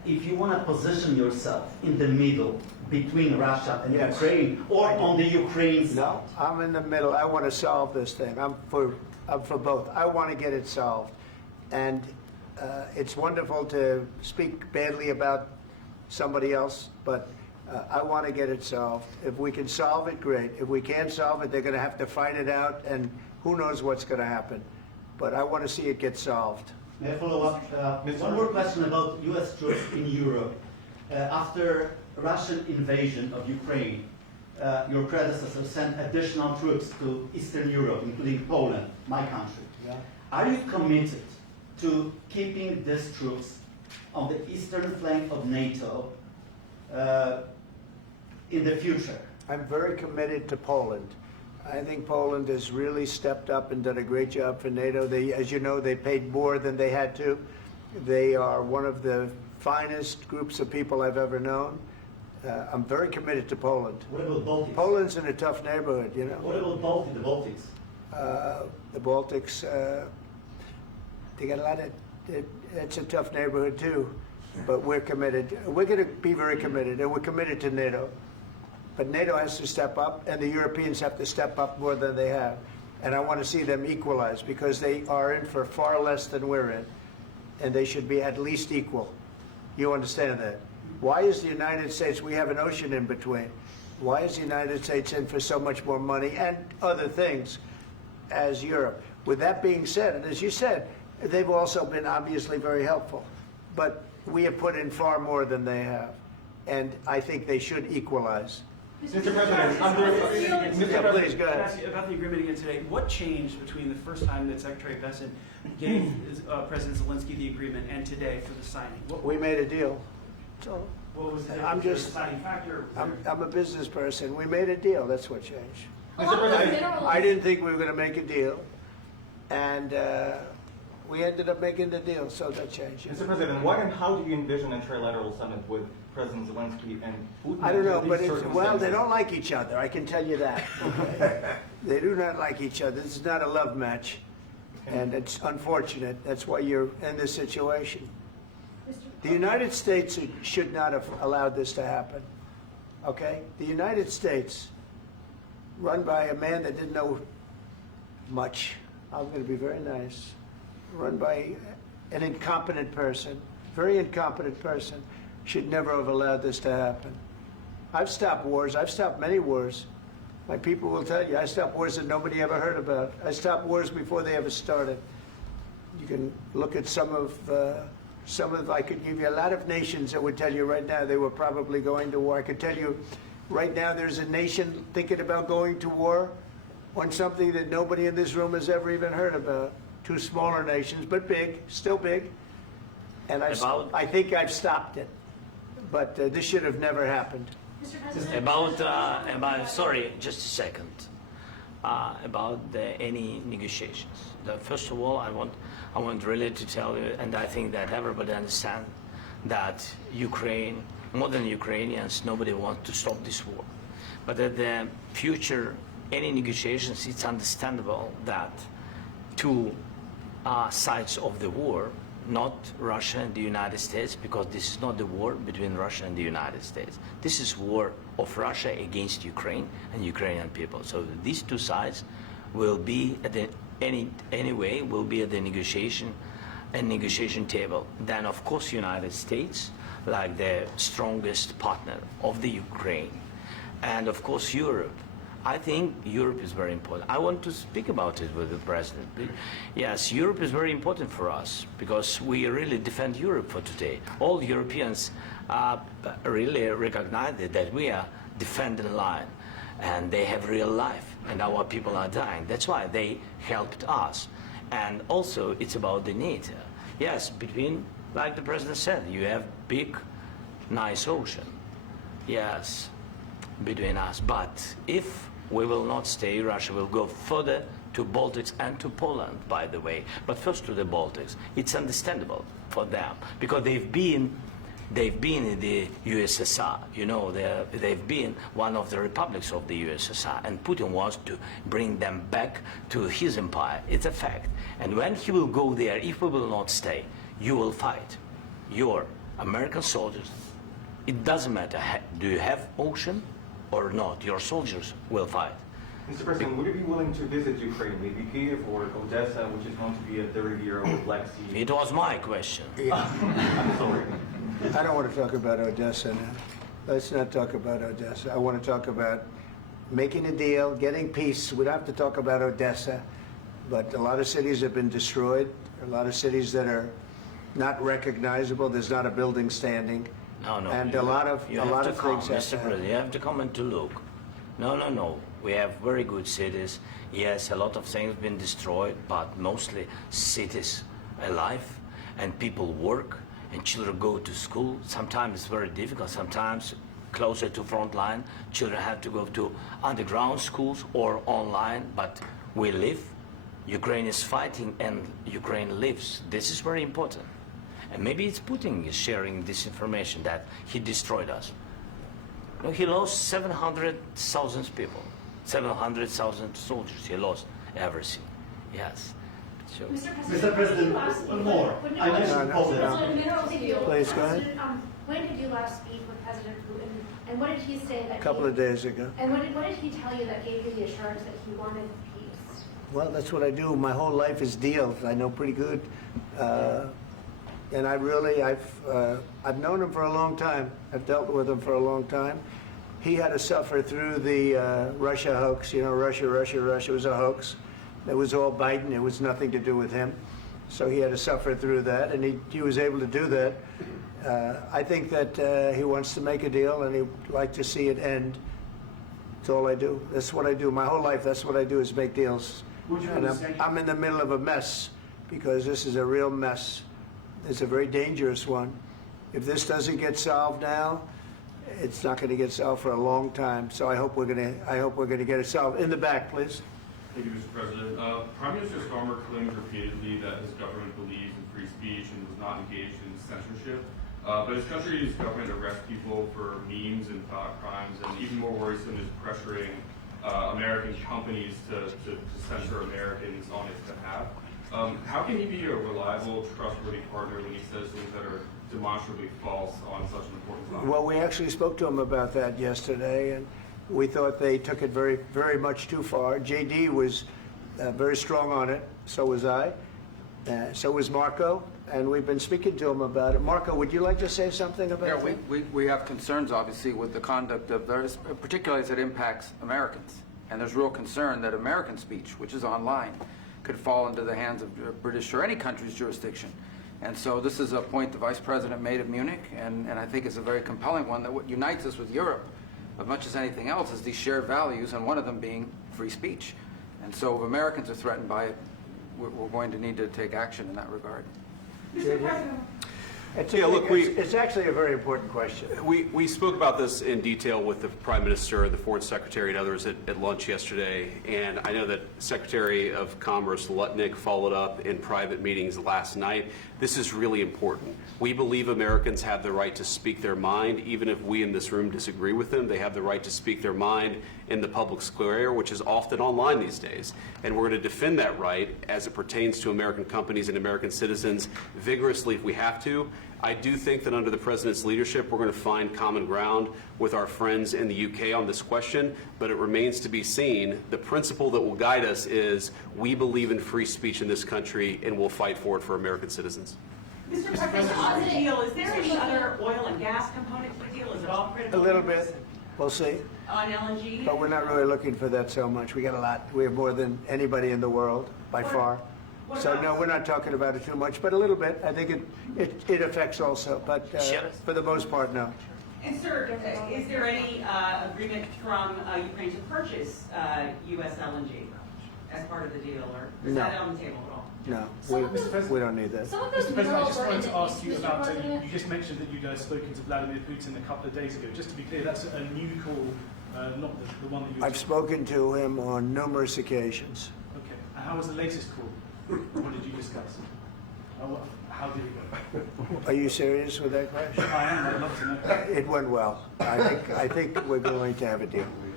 if you want to position yourself in the middle between Russia and Yes. Ukraine, or on the Ukraine side. No, I'm in the middle. I want to solve this thing. I'm for both. I want to get it solved. And it's wonderful to speak badly about somebody else, but I want to get it solved. If we can solve it, great. If we can't solve it, they're going to have to fight it out, and who knows what's going to happen. But I want to see it get solved. May I follow up? One more question about U.S. troops in Europe. After Russian invasion of Ukraine, your predecessor sent additional troops to Eastern Europe, including Poland, my country. Yeah. Are you committed to keeping these troops on the eastern flank of NATO in the future? I'm very committed to Poland. I think Poland has really stepped up and done a great job for NATO. They, as you know, they paid more than they had to. They are one of the finest groups of people I've ever known. I'm very committed to Poland. What about Baltics? Poland's in a tough neighborhood, you know. What about the Baltics? The Baltics, they got a lot of, it's a tough neighborhood too, but we're committed. We're going to be very committed, and we're committed to NATO. But NATO has to step up, and the Europeans have to step up more than they have. And I want to see them equalize, because they are in for far less than we're in, and they should be at least equal. You understand that? Why is the United States, we have an ocean in between, why is the United States in for so much more money and other things as Europe? With that being said, and as you said, they've also been obviously very helpful, but we have put in far more than they have, and I think they should equalize. Mr. President, Yeah, please, go Can I ahead. ask you about the agreement again today? What changed between the first time that Secretary Bessent gave President Zelensky the agreement and today for the signing? We made a deal. So What was the I'm just- deciding factor? I'm a business person. We made a deal. That's what changed. along with minerals. I didn't think we were going to make a deal, and we ended up making the deal, so that changed. Mr. President, what and how do you envision a trilateral summit with President Zelensky and Putin? I don't know, under but these well, they circumstances? don't like each other. I can tell you that. Okay? They do not like each other. This is not a love match, and it's unfortunate. That's why you're in this situation. The United States should not have allowed this to happen. Okay? The United States, run by a man that didn't know much. I'm going to be very nice. Run by an incompetent person, very incompetent person, should never have allowed this to happen. I've stopped wars. I've stopped many wars. My people will tell you, I stopped wars that nobody ever heard about. I stopped wars before they ever started. You can look at some of, I could give you a lot of nations that would tell you right now they were probably going to war. I could tell you right now there's a nation thinking about going to war on something that nobody in this room has ever even heard about. Two smaller nations, but big, still big. And I think I've stopped it. But this should have never happened. Mr. President, Sorry, just a second. About any negotiations. First of all, I want really to tell you, and I think that everybody understands that Ukraine, more than Ukrainians, nobody wants to stop this war. But at the future, any negotiations, it's understandable that two sides of the war, not Russia and the United States, because this is not the war between Russia and the United States. This is war of Russia against Ukraine and Ukrainian people. So these two sides will be at the anyway will be at the negotiation table. Then of course United States, like the strongest partner of the Ukraine, and of course Europe. I think Europe is very important. I want to speak about it with the President. Yes, Europe is very important for us because we really defend Europe for today. All Europeans really recognize that we are defending the line and they have real life and our people are dying. That's why they helped us. And also it's about the NATO. Yes, between, like the President said, you have big, nice ocean. Yes, between us. But if we will not stay, Russia will go further to Baltics and to Poland, by the way. But first to the Baltics. It's understandable for them because they've been in the USSR. You know, they've been one of the republics of the USSR, and Putin wants to bring them back to his empire. It's a fact. And when he will go there, if we will not stay, you will fight. Your American soldiers, it doesn't matter, do you have ocean or not, your soldiers will fight. Mr. President, would you be willing to visit Ukraine, maybe Kiev or Odessa, which is known to be a 30-year-old Black Sea? It was my question. I'm sorry. I don't want to talk about Odessa now. Let's not talk about Odessa. I want to talk about making a deal, getting peace. We don't have to talk about Odessa, but a lot of cities have been destroyed. A lot of cities that are not recognizable. There's not a building standing. No, And a lot of you things have to have come, to Mr. happen. President, you have to come and to look. No. We have very good cities. Yes, a lot of things been destroyed, but mostly cities alive, and people work, and children go to school. Sometimes it's very difficult. Sometimes closer to front line, children have to go to underground schools or online. But we live. Ukraine is fighting, and Ukraine lives. This is very important. And maybe it's Putin is sharing this information that he destroyed us. No, he lost 700,000 people, 700,000 soldiers. He lost everything. Yes. So, Mr. President, one more. I mentioned Poland. Please, go ahead. When did you last speak with President Putin, and what did he say that A couple of days ago. And what did he tell you that gave you the assurance that he wanted peace? Well, that's what I do. My whole life is deals. I know pretty good. And I've known him for a long time. I've dealt with him for a long time. He had to suffer through the Russia hoax. You know, Russia was a hoax. It was all Biden. It was nothing to do with him. So he had to suffer through that, and he was able to do that. I think that he wants to make a deal, and he'd like to see it end. That's all I do. That's what I do. My whole life, that's what I do, is make deals. And I'm in the middle of a mess, because this is a real mess. It's a very dangerous one. If this doesn't get solved now, it's not going to get solved for a long time. So I hope we're going to get it solved. In the back, please. Thank you, Mr. President. Prime Minister Starmer claimed repeatedly that his government believes in free speech and was not engaged in censorship. But his country's government arrests people for memes and thought crimes, and even more worrisome is pressuring American companies to censor Americans on its behalf. How can he be a reliable, trustworthy partner when he says things that are demonstrably false on such an important topic? Well, we actually spoke to him about that yesterday, and we thought they took it very, very much too far. JD was very strong on it. So was I. So was Marco. And we've been speaking to him about it. Marco, would you like to say something about that? Yeah, we have concerns, obviously, with the conduct of those, particularly as it impacts Americans. And there's real concern that American speech, which is online, could fall into the hands of British or any country's jurisdiction. And so this is a point the Vice President made at Munich, and I think it's a very compelling one, that what unites us with Europe, as much as anything else, is these shared values, and one of them being free speech. And so if Americans are threatened by it, we're going to need to take action in that regard. Mr. President. It's actually a very important question. We spoke about this in detail with the Prime Minister, the Foreign Secretary, and others at lunch yesterday. And I know that Secretary of Commerce Lutnick followed up in private meetings last night. This is really important. We believe Americans have the right to speak their mind, even if we in this room disagree with them. They have the right to speak their mind in the public square, which is often online these days. And we're going to defend that right as it pertains to American companies and American citizens vigorously if we have to. I do think that under the President's leadership, we're going to find common ground with our friends in the UK on this question, but it remains to be seen. The principle that will guide us is we believe in free speech in this country, and we'll fight for it for American citizens. Mr. President, on the deal, is there any other oil and gas component to the deal? Is it all critical? A little bit. We'll see. On LNG? But we're not really looking for that so much. We got a lot. We have more than anybody in the world, by far. So no, we're not talking about it too much, but a little bit. I think it affects also, but for the most part, no. And sir, is there any agreement from Ukraine to purchase U.S. LNG as part of the deal, or is that on the table at all? No, we don't need that. Mr. President, I just wanted to ask you about, you just mentioned that you'd spoken to Vladimir Putin a couple of days ago. Just to be clear, that's a new call, not the one that you... I've spoken to him on numerous occasions. Okay. And how was the latest call? What did you discuss? How did it go? Are you serious with that question? I am. I'd love to know. It went well. I think we're going to have a deal.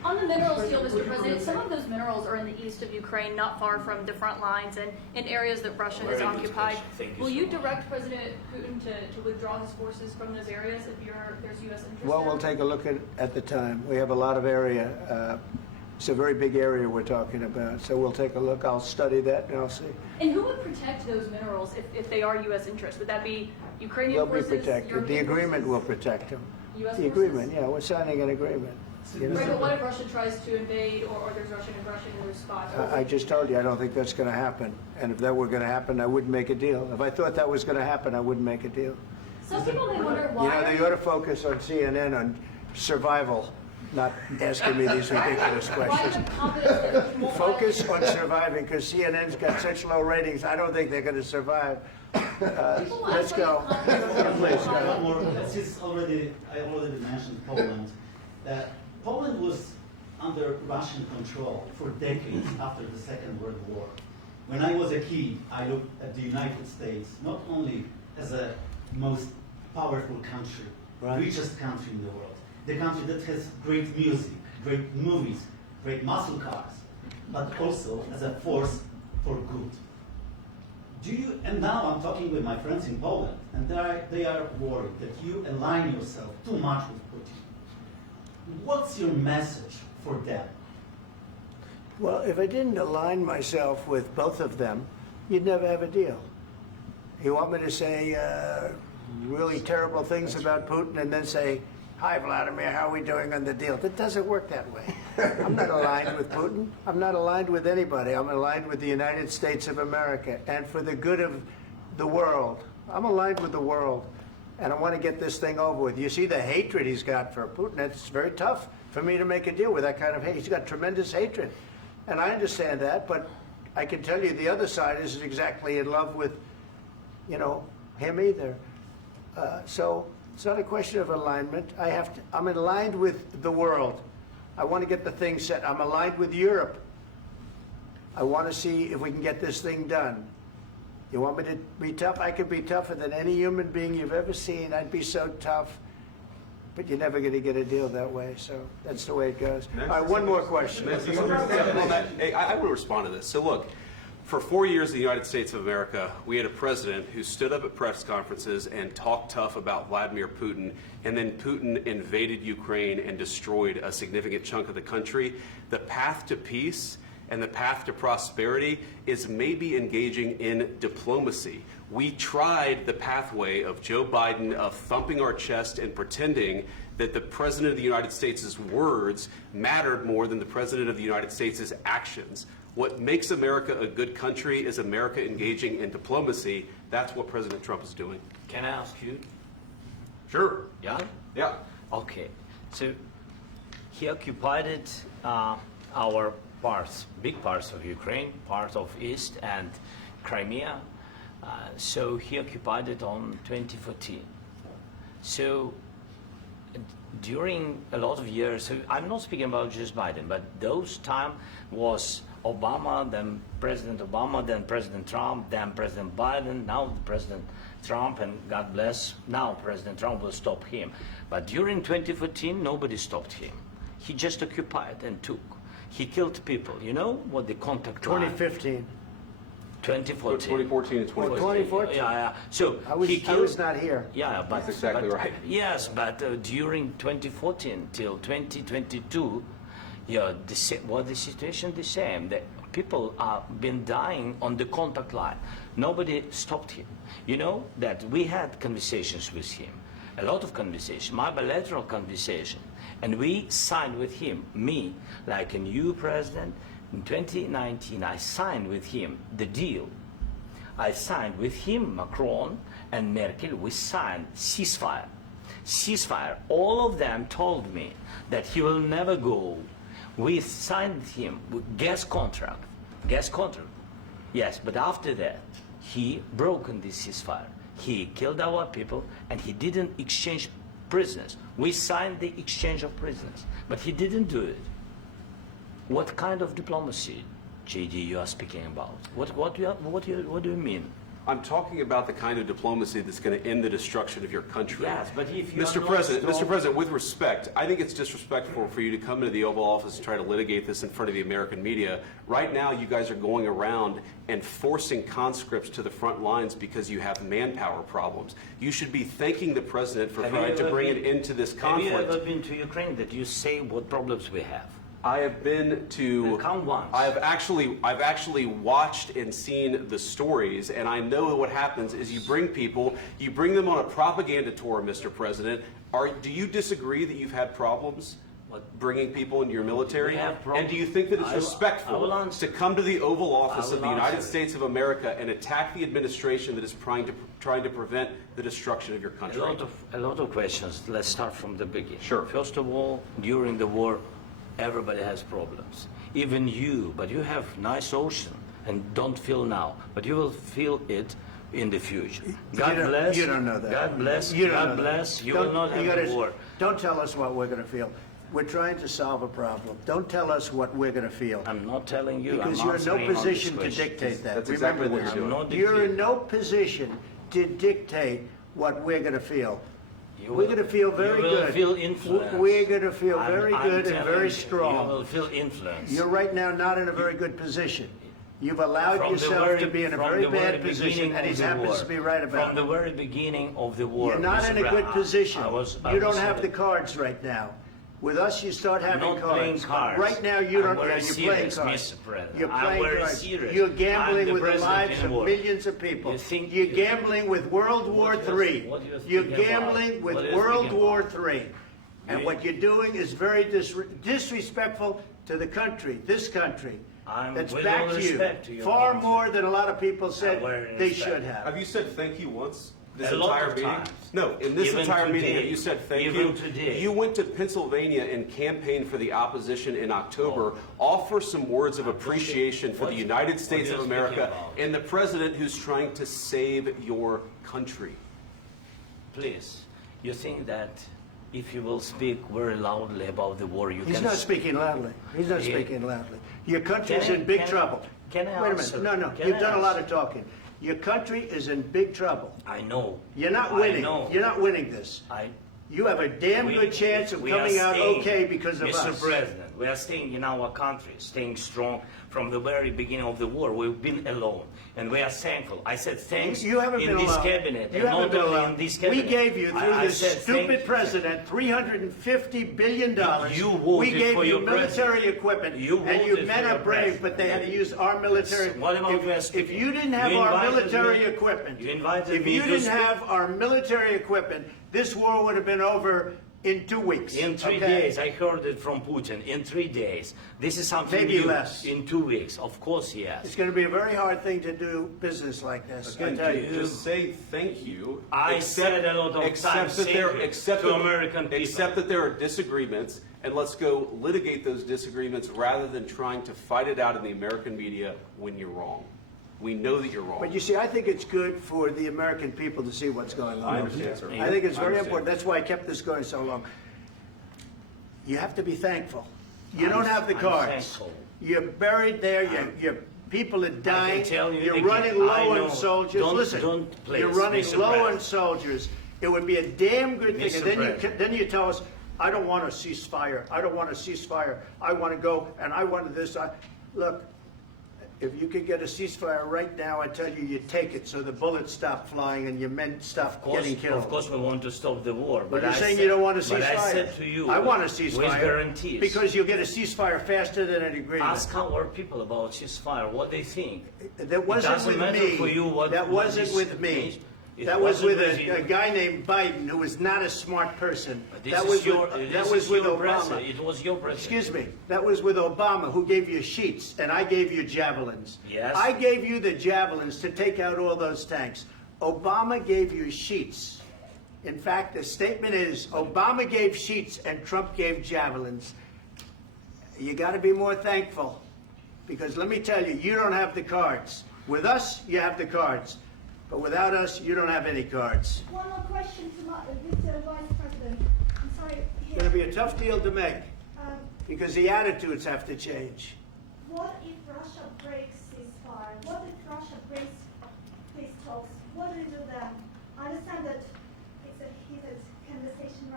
On the minerals deal, Mr. President, some of those minerals are in the east of Ukraine, not far from the front lines and in areas that Russia has occupied. Will you direct President Putin to withdraw his forces from those areas if there's U.S. interest Well, there? we'll take a look at the time. We have a lot of area. It's a very big area we're talking about, so we'll take a look. I'll study that and I'll see. And who would protect those minerals if they are U.S. interest? Would that be Ukrainian They'll forces? be protected. The European agreement forces? will protect them. US The forces? agreement, yeah, we're signing an agreement. You know? Right, but what if Russia tries to invade or there's Russian aggression in those spots? I just told you, I don't think that's going to happen. And if that were going to happen, I wouldn't make a deal. If I thought that was going to happen, I wouldn't make a deal. Some people may wonder You why. know, they ought to focus on CNN on survival, not asking me these ridiculous Why questions. have confidence that Putin won't Focus on surviving, because CNN's got such low ratings, I don't think they're going to survive. Let's go. Please, go. One more. Since I already mentioned Poland. Poland was under Russian control for decades after the Second World War. When I was a kid, I looked at the United States not only as a most powerful country, Right. richest country in the world, the country that has great music, great movies, great muscle cars, but also as a force for good. And now I'm talking with my friends in Poland, and they are worried that you align yourself too much with Putin. What's your message for them? Well, if I didn't align myself with both of them, you'd never have a deal. You want me to say really terrible things about Putin and then say, "Hi, Vladimir, how are we doing on the deal?" That doesn't work that way. I'm not aligned with Putin. I'm not aligned with anybody. I'm aligned with the United States of America and for the good of the world. I'm aligned with the world, and I want to get this thing over with. You see the hatred he's got for Putin. It's very tough for me to make a deal with that kind of hate. He's got tremendous hatred, and I understand that, but I can tell you the other side isn't exactly in love with, him either. So it's not a question of alignment. I'm aligned with the world. I want to get the thing set. I'm aligned with Europe. I want to see if we can get this thing done. You want me to be tough? I could be tougher than any human being you've ever seen. I'd be so tough. But you're never going to get a deal that way. So that's the way it goes. All right, one more question. I would respond to this. So look, for 4 years in the United States of America, we had a president who stood up at press conferences and talked tough about Vladimir Putin, and then Putin invaded Ukraine and destroyed a significant chunk of the country. The path to peace and the path to prosperity is maybe engaging in diplomacy. We tried the pathway of Joe Biden of thumping our chest and pretending that the President of the United States' words mattered more than the President of the United States' actions. What makes America a good country is America engaging in diplomacy. That's what President Trump is doing. Can I ask you? Sure. Yeah? Yeah. Okay. So he occupied our parts, big parts of Ukraine, part of East and Crimea. So he occupied it on 2014. So during a lot of years, so I'm not speaking about just Biden, but those time was Obama, then President Obama, then President Trump, then President Biden, now President Trump, and God bless, now President Trump will stop him. But during 2014, nobody stopped him. He just occupied and took. He killed people. You know what the contact line? 2015. 2014. 2014 and 2015. 2014. Yeah. So I was not here. Yeah, but That's exactly right. Yes, but during 2014 till 2022, the situation the same. The people have been dying on the contact line. Nobody stopped him. You know that we had conversations with him, a lot of conversations, my bilateral conversation, and we signed with him, me, like a new president. In 2019, I signed with him the deal. I signed with him, Macron and Merkel, we signed ceasefire. Ceasefire. All of them told me that he will never go. We signed him with gas contract. Gas contract. Yes, but after that, he broken this ceasefire. He killed our people and he didn't exchange prisoners. We signed the exchange of prisoners, but he didn't do it. What kind of diplomacy, JD, you are speaking about? What do you mean? I'm talking about the kind of diplomacy that's going to end the destruction of your country. Yes, but if you Mr. President, with respect, I think it's disrespectful for you to come into the Oval Office and try to litigate this in front of the American media. Right now, you guys are going around and forcing conscripts to the front lines because you have manpower problems. You should be thanking the President for trying to bring an end to this conflict. Have you ever been to Ukraine that you say what problems we have? I have been to. Come once. I've actually watched and seen the stories, and I know what happens is you bring them on a propaganda tour, Mr. President. Do you disagree that you've had problems bringing people into your military? And do you think that it's respectful to come to the Oval Office of the United States of America and attack the administration that is trying to prevent the destruction of your country? A lot of questions. Let's start from the beginning. Sure. First of all, during the war, everybody has problems. Even you, but you have nice ocean and don't feel now, but you will feel it in the future. God bless. You don't know that. God bless. You don't God know that. bless. You will not have the war. Don't tell us what we're going to feel. We're trying to solve a problem. Don't tell us what we're going to feel. I'm not telling you. Because I'm you're in no answering on position this to question. dictate that. That's Remember exactly what this. you're doing. You're in no position to dictate what we're going to feel. You We're will- going to feel very you will good. feel influence. We're going to feel very I'm good and telling very you, strong. You will feel influence. You're right now not in a very good position. You've allowed From the yourself to be in a from very the bad very position, beginning and he of the happens war. to be right about From the it. very beginning of the war. You're not Mr. in a good Brown, position. I You don't was have the saying- cards right now. With us, you start having I'm not playing cards. Right now, you I'm don't. very You're playing serious, cards. Mr. President. You're I'm playing very cards. serious. You're I'm gambling the with the president lives in of war. millions of people. You think- You're gambling with World War III. what do you think You're about? gambling with What do you World think War about? III. And what you're doing is very disrespectful to the country, this country. That's with back all to you. respect to your Far country. more than a lot of people said very they respect. should have. Have you said thank you once? This A lot entire of meeting? times. No, in this Even entire meeting, today. have you said thank Even you? today. You went to Pennsylvania and campaigned for the opposition in October. Offer some words of appreciation for the United States are of you America speaking about? and the president who's trying to save your country. Please, you think that if you will speak very loudly about the war, you He's can... not speaking loudly. He's not Yeah. speaking loudly. Your country's Can I- in big can I- trouble. can I Wait a answer? minute. No, Can you've I done a lot answer? of talking. Your country is in big trouble. I know. You're not I winning. know. You're not winning this. You have a damn good chance of we are coming out staying, okay because of Mr. us. President, we are staying in our country, staying strong from the very beginning of the war. We've been alone, and we are thankful. I said thanks You haven't in been this alone. cabinet, You and haven't not been only alone. in this We cabinet. gave you, through I this said stupid thank you. president, $350 billion. You voted we gave for you your military president. equipment, You and you voted men for are your brave, president. but they had to use our military. What about you If you didn't have You our invited military me- equipment, you invited if me you to didn't speak. have our military equipment, this war would have been over in 2 weeks. In 3 okay? days, I heard it from Putin. In 3 days, this is something Maybe new. less. In 2 weeks, of course, yes. It's going to be a very hard thing to do business like this. I Again, tell you. just say thank you. I said a lot of times that there, thank you except to that- American people. Except that there are disagreements, and let's go litigate those disagreements rather than trying to fight it out in the American media when you're wrong. We know that you're wrong. But you see, I think it's good for the American people to see what's going on. I understand, sir. I think it's I very understand. important. That's why I kept this going so long. You have to be thankful. You don't have the I'm cards. thankful. You're buried there. Your people are dying. tell you You're again, running I low know. on soldiers. Don't- Listen, don't please, you're running Mr. low President. on soldiers. It would be a damn good thing. Mr. And then President. then you tell us, I don't want a ceasefire. I don't want a ceasefire. I want to go and I want this. Look, if you could get a ceasefire right now, I tell you, you take it so the bullets stop flying and your men stop getting killed. Of course, we want to stop the war. But you're I saying said- you don't want a ceasefire. But I said to you, I want a with ceasefire. guarantees. Because you'll get a ceasefire faster than an agreement. Ask our people about ceasefire, what they think. That wasn't it doesn't with matter me. for you what That what wasn't this with me. means. It That was wasn't with you. a guy named Biden who was not a smart person. This That is was your, with, this that was is with your Obama. president. It was your president. Excuse me. That was with Obama, who gave you sheets, and I gave you javelins. Yes. I gave you the javelins to take out all those tanks. Obama gave you sheets. In fact, the statement is Obama gave sheets and Trump gave javelins. You got to be more thankful, because let me tell you, you don't have the cards. With us, you have the cards. But without us, you don't have any cards. One more question to Mr. Vice President. I'm sorry. It's going to be a tough deal to make, Um, because the attitudes have to change. What if Russia breaks ceasefire? What if Russia breaks peace talks?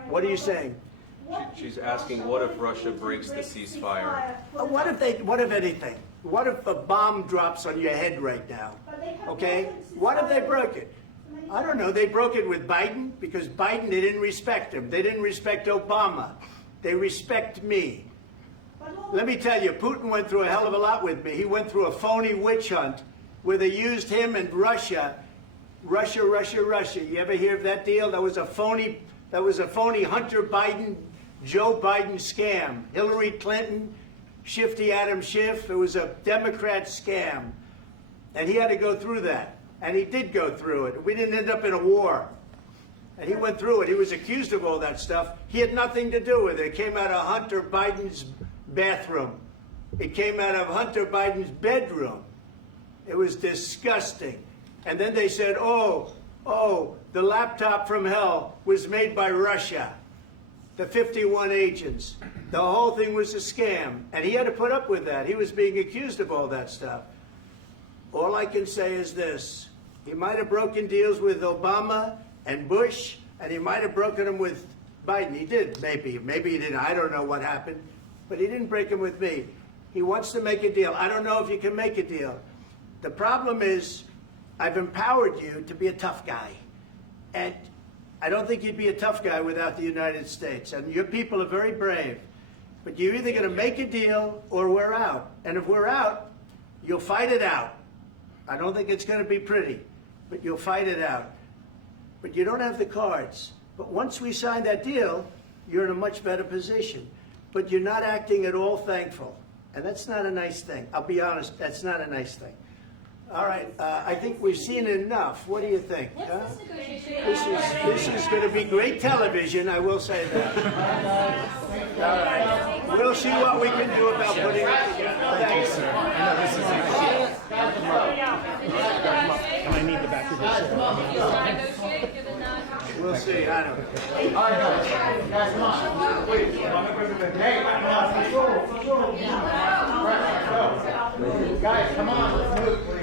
What are you saying? She's asking, what if Russia breaks the ceasefire? What if anything? What if a bomb drops on your head right now? Okay? What if they broke it? I don't know. They broke it with Biden because Biden, they didn't respect him. They didn't respect Obama. They respect me. Let me tell you, Putin went through a hell of a lot with me. He went through a phony witch hunt where they used him and Russia. Russia. You ever hear of that deal? That was a phony Hunter Biden, Joe Biden scam. Hillary Clinton, Shifty Adam Schiff. It was a Democrat scam. And he had to go through that. And he did go through it. We didn't end up in a war. And he went through it. He was accused of all that stuff. He had nothing to do with it. It came out of Hunter Biden's bathroom. It came out of Hunter Biden's bedroom. It was disgusting. And then they said, oh, the laptop from hell was made by Russia. The 51 agents. The whole thing was a scam. And he had to put up with that. He was being accused of all that stuff. All I can say is this. He might have broken deals with Obama and Bush, and he might have broken them with Biden. He did, maybe. Maybe he didn't. I don't know what happened. But he didn't break them with me. He wants to make a deal. I don't know if you can make a deal. The problem is, I've empowered you to be a tough guy. And I don't think you'd be a tough guy without the United States. And your people are very brave. But you're either going to make a deal or we're out. And if we're out, you'll fight it out. I don't think it's going to be pretty, but you'll fight it out. But you don't have the cards. But once we sign that deal, you're in a much better position. But you're not acting at all thankful. And that's not a nice thing. I'll be honest, that's not a nice thing. All right, I think we've seen enough. What do you think? Huh? This is going to be great television, I will say that. All right. We'll see what we can do about putting it together. Thanks, sir. I know this is And I need the back of this. We'll see. I don't know. All right, guys, come on. Please. Hey, guys, come on. Let's move.